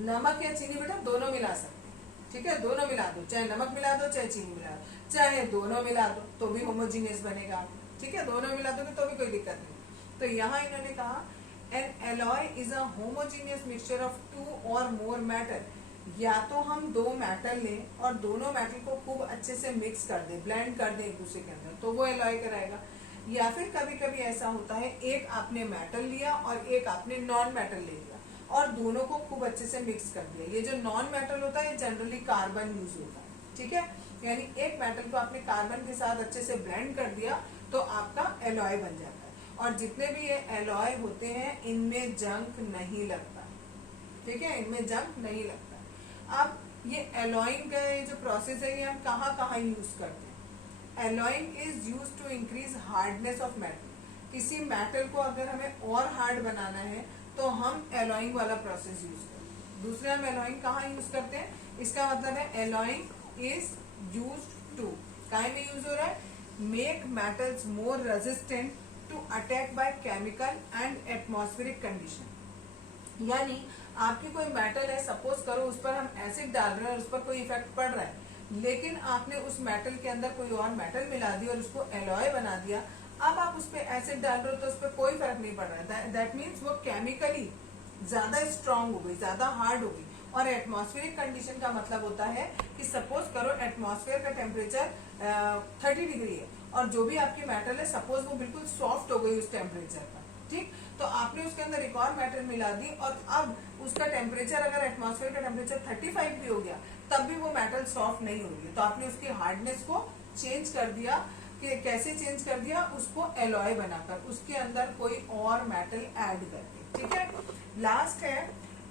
नमक या चीनी बेटा दोनों मिला सकते हैं। ठीक है, दोनों मिला दो, चाहे नमक मिला दो चाहे चीनी मिला दो, चाहे दोनों मिला दो तो भी होमोजीनियस बनेगा। ठीक है, दोनों मिला दोगे तो भी कोई दिक्कत नहीं। तो यहाँ इन्होंने कहा an alloy is a homogeneous mixture of two और मोर मेटल। या तो हम दो मेटल लें और दोनों मेटल को खूब अच्छे से मिक्स कर दें, ब्लेंड कर दें एक दूसरे के अंदर, तो वो एलॉय कराएगा। या फिर कभी कभी ऐसा होता है, एक आपने मेटल लिया और एक आपने नॉन मेटल ले लिया और दोनों को खूब अच्छे से मिक्स कर दिया। ये जो नॉन मेटल होता है जनरली कार्बन यूज होता है। ठीक है, यानी एक मेटल को आपने कार्बन के साथ अच्छे से ब्लेंड कर दिया तो आपका एलॉय बन जाता है। और जितने भी ये एलॉय होते हैं इनमें जंग नहीं लगता। ठीक है, इनमें जंग नहीं लगता। अब ये एलॉइंग का ये जो प्रोसेस है ये हम कहाँ कहाँ यूज करते हैं। Alloying is use to increase hardness of metal. किसी मेटल को अगर हमें और हार्ड बनाना है तो हम एलॉइंग वाला प्रोसेस यूज करते हैं। दूसरे हम एलॉइंग कहाँ यूज करते हैं, इसका मतलब है एलॉइंग इज यूज्ड टू, काहे में यूज हो रहा है, make metals more resistant to attack by chemical and atmospheric condition. यानी आपकी कोई मेटल है, सपोज करो उस पर हम एसिड डाल रहे हैं और उस पर कोई इफेक्ट पड़ रहा है, लेकिन आपने उस मेटल के अंदर कोई और मेटल मिला दिया और उसको एलॉय बना दिया। अब आप उस पर एसिड डाल रहे हो तो उस पर कोई फर्क नहीं पड़ रहा है। दैट मीन्स वो केमिकली ज्यादा स्ट्रांग हो गई, ज्यादा हार्ड हो गई और एटमॉस्फेरिक कंडीशन का मतलब होता है कि सपोज करो एटमॉस्फेयर का टेम्परेचर 30 डिग्री है और जो भी आपकी मेटल है सपोज वो बिल्कुल सॉफ्ट हो गई उस टेम्परेचर पर, ठीक, तो आपने उसके अंदर एक और मेटल मिला दी और अब उसका टेम्परेचर अगर एटमॉस्फेयर का टेम्परेचर 35 भी हो गया तब भी वो मेटल सॉफ्ट नहीं होगी, तो आपने उसकी हार्डनेस को चेंज कर दिया। कि कैसे चेंज कर दिया? उसको एलॉय बनाकर, उसके अंदर कोई और मेटल ऐड करके, ठीक है। लास्ट है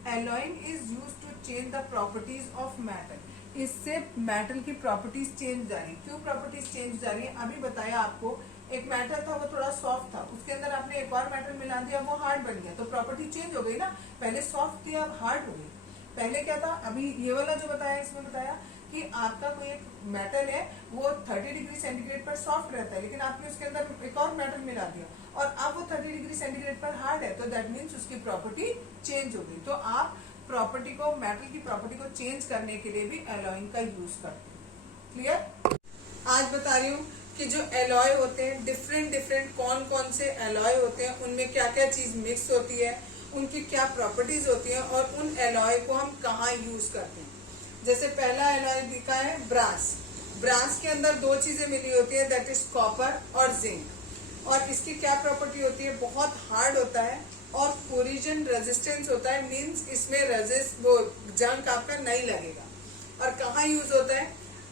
alloying is use to change the properties of metal. इससे मेटल की प्रॉपर्टीज चेंज जा रही। क्यों प्रॉपर्टीज चेंज जा रही है? अभी बताया आपको, एक मेटल था वो थोड़ा सॉफ्ट था, उसके अंदर आपने एक और मेटल मिला दिया, वो हार्ड बन गया, तो प्रॉपर्टी चेंज हो गई ना। पहले सॉफ्ट थी अब हार्ड हो गई। पहले क्या था? अभी ये वाला जो बताया इसमें बताया कि आपका कोई एक मेटल है वो 30 डिग्री सेंटीग्रेड पर सॉफ्ट रहता है, लेकिन आपने उसके अंदर एक और मेटल मिला दिया और अब वो 30 डिग्री सेंटीग्रेड पर हार्ड है, तो दैट मीन्स उसकी प्रॉपर्टी चेंज हो गई। तो आप प्रॉपर्टी को, मेटल की प्रॉपर्टी को चेंज करने के लिए भी एलॉइंग का यूज करते हैं। क्लियर? आज बता रही हूँ कि जो एलॉय होते हैं, डिफरेंट डिफरेंट कौन कौन से एलॉय होते हैं, उनमें क्या क्या चीज मिक्स होती है, उनकी क्या प्रॉपर्टीज होती हैं और उन एलॉय को हम कहाँ यूज करते हैं। जैसे पहला एलॉय दिखा है ब्रास। ब्रास के अंदर दो चीजें मिली होती है, दैट इज कॉपर और जिंक। और इसकी क्या प्रॉपर्टी होती है? बहुत हार्ड होता है और कोरिजन रेजिस्टेंस होता है, मींस इसमें वो जंग आपका नहीं लगेगा। और कहाँ यूज होता है?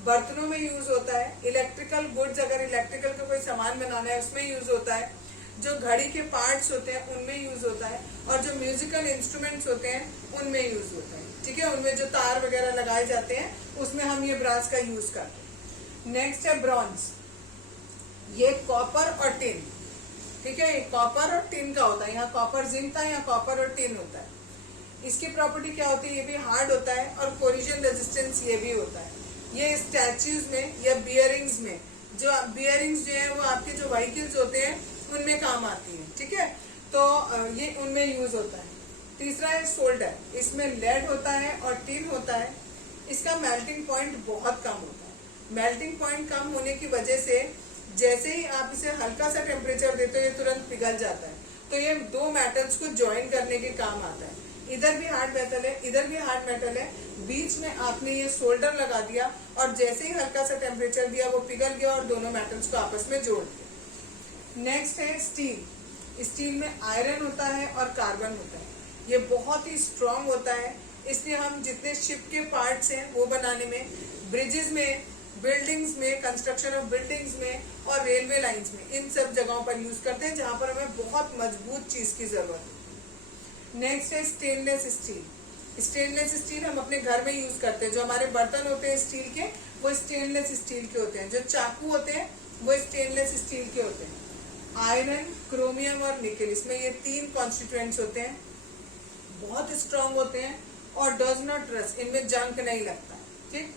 बर्तनों में यूज होता है, इलेक्ट्रिकल गुड्स, अगर इलेक्ट्रिकल का कोई सामान बनाना है उसमें यूज होता है, जो घड़ी के पार्ट्स होते हैं उनमें यूज होता है, और जो म्यूजिकल इंस्ट्रूमेंट्स होते हैं उनमें यूज होता है, ठीक है। उनमें जो तार वगैरह लगाए जाते हैं उसमें हम ये ब्रास का यूज करते हैं। नेक्स्ट है ब्रॉन्ज। ये कॉपर और टिन, ठीक है, कॉपर और टिन का होता है। यहाँ कॉपर जिंक था, यहाँ कॉपर और टिन होता है। इसकी प्रॉपर्टी क्या होती है? ये भी हार्ड होता है और कोरिजन रेजिस्टेंस ये भी होता है। ये स्टैच्यूज में या बियरिंग्स में, जो बियरिंग्स जो है वो आपके जो व्हीकल्स होते हैं उनमें काम आती है, ठीक है, तो ये उनमें यूज होता है। तीसरा है सोल्डर। इसमें लेड होता है और टिन होता है। इसका मेल्टिंग पॉइंट बहुत कम होता है। मेल्टिंग पॉइंट कम होने की वजह से जैसे ही आप इसे हल्का सा टेम्परेचर देते हो ये तुरंत पिघल जाता है, तो ये दो मेटल्स को ज्वाइन करने के काम आता है। इधर भी हार्ड मेटल है, इधर भी हार्ड मेटल है, बीच में आपने ये सोल्डर लगा दिया और जैसे ही हल्का सा टेम्परेचर दिया वो पिघल गया और दोनों मेटल्स को आपस में जोड़ दिया। नेक्स्ट है स्टील। स्टील में आयरन होता है और कार्बन होता है। ये बहुत ही स्ट्रांग होता है, इसलिए हम जितने शिप के पार्ट्स हैं वो बनाने में, ब्रिजेस में, बिल्डिंग्स में, कंस्ट्रक्शन ऑफ बिल्डिंग्स में और रेलवे लाइंस में, इन सब जगहों पर यूज करते हैं जहां पर हमें बहुत मजबूत चीज की जरूरत है। नेक्स्ट है स्टेनलेस स्टील। स्टेनलेस स्टील हम अपने घर में यूज करते हैं। जो हमारे बर्तन होते हैं स्टील के वो स्टेनलेस स्टील के होते हैं। जो चाकू होते हैं वो स्टेनलेस स्टील के होते हैं। आयरन, क्रोमियम और निकेल, इसमें ये तीन कॉन्स्टिट्यूएंट्स होते हैं, बहुत स्ट्रांग होते हैं और डज नॉट रस्ट, इनमें जंक नहीं लगता, ठीक।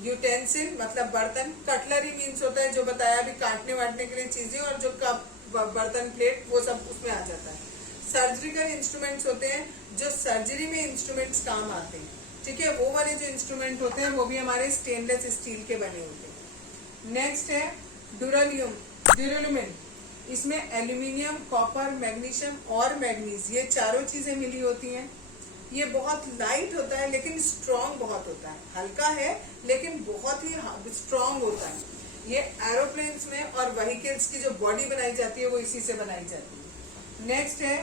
यूटेंसिल मतलब बर्तन, कटलरी मीन्स होता है जो बताया अभी, काटने वाटने के लिए चीजें, और जो कप, बर्तन, प्लेट, वो सब उसमें आ जाता है। सर्जिकल इंस्ट्रूमेंट्स होते हैं जो सर्जरी में इंस्ट्रूमेंट्स काम आते हैं, ठीक है, वो वाले जो इंस्ट्रूमेंट होते हैं वो भी हमारे स्टेनलेस स्टील के बने होते हैं। नेक्स्ट है ड्यूरेलुमिन। इसमें एल्यूमिनियम, कॉपर, मैग्नीशियम और मैग्नीज, ये चारों चीजें मिली होती हैं। ये बहुत लाइट होता है लेकिन स्ट्रांग बहुत होता है। हल्का है लेकिन बहुत ही स्ट्रांग होता है। ये एरोप्लेन्स में और व्हीकल्स की जो बॉडी बनाई जाती है वो इसी से बनाई जाती है। नेक्स्ट है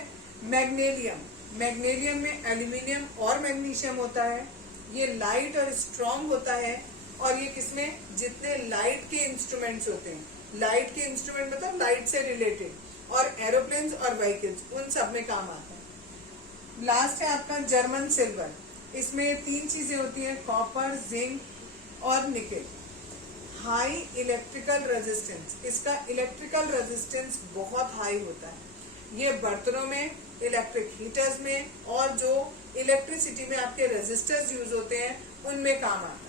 मैग्नीशियम। मैग्नीशियम में एल्यूमिनियम और मैग्नीशियम होता है। ये लाइट और स्ट्रांग होता है और ये किसमें, जितने लाइट के इंस्ट्रूमेंट्स होते हैं, लाइट के इंस्ट्रूमेंट मतलब लाइट से रिलेटेड, और एरोप्लेन्स और व्हीकल्स, उन सब में काम आता है। लास्ट है आपका जर्मन सिल्वर। इसमें तीन चीजें होती हैं, कॉपर, जिंक और निकेल। हाई इलेक्ट्रिकल रेजिस्टेंस, इसका इलेक्ट्रिकल रेजिस्टेंस बहुत हाई होता है। ये बर्तनों में, इलेक्ट्रिक हीटर्स में और जो इलेक्ट्रिसिटी में आपके रेजिस्टर्स यूज होते हैं उनमें काम आता है।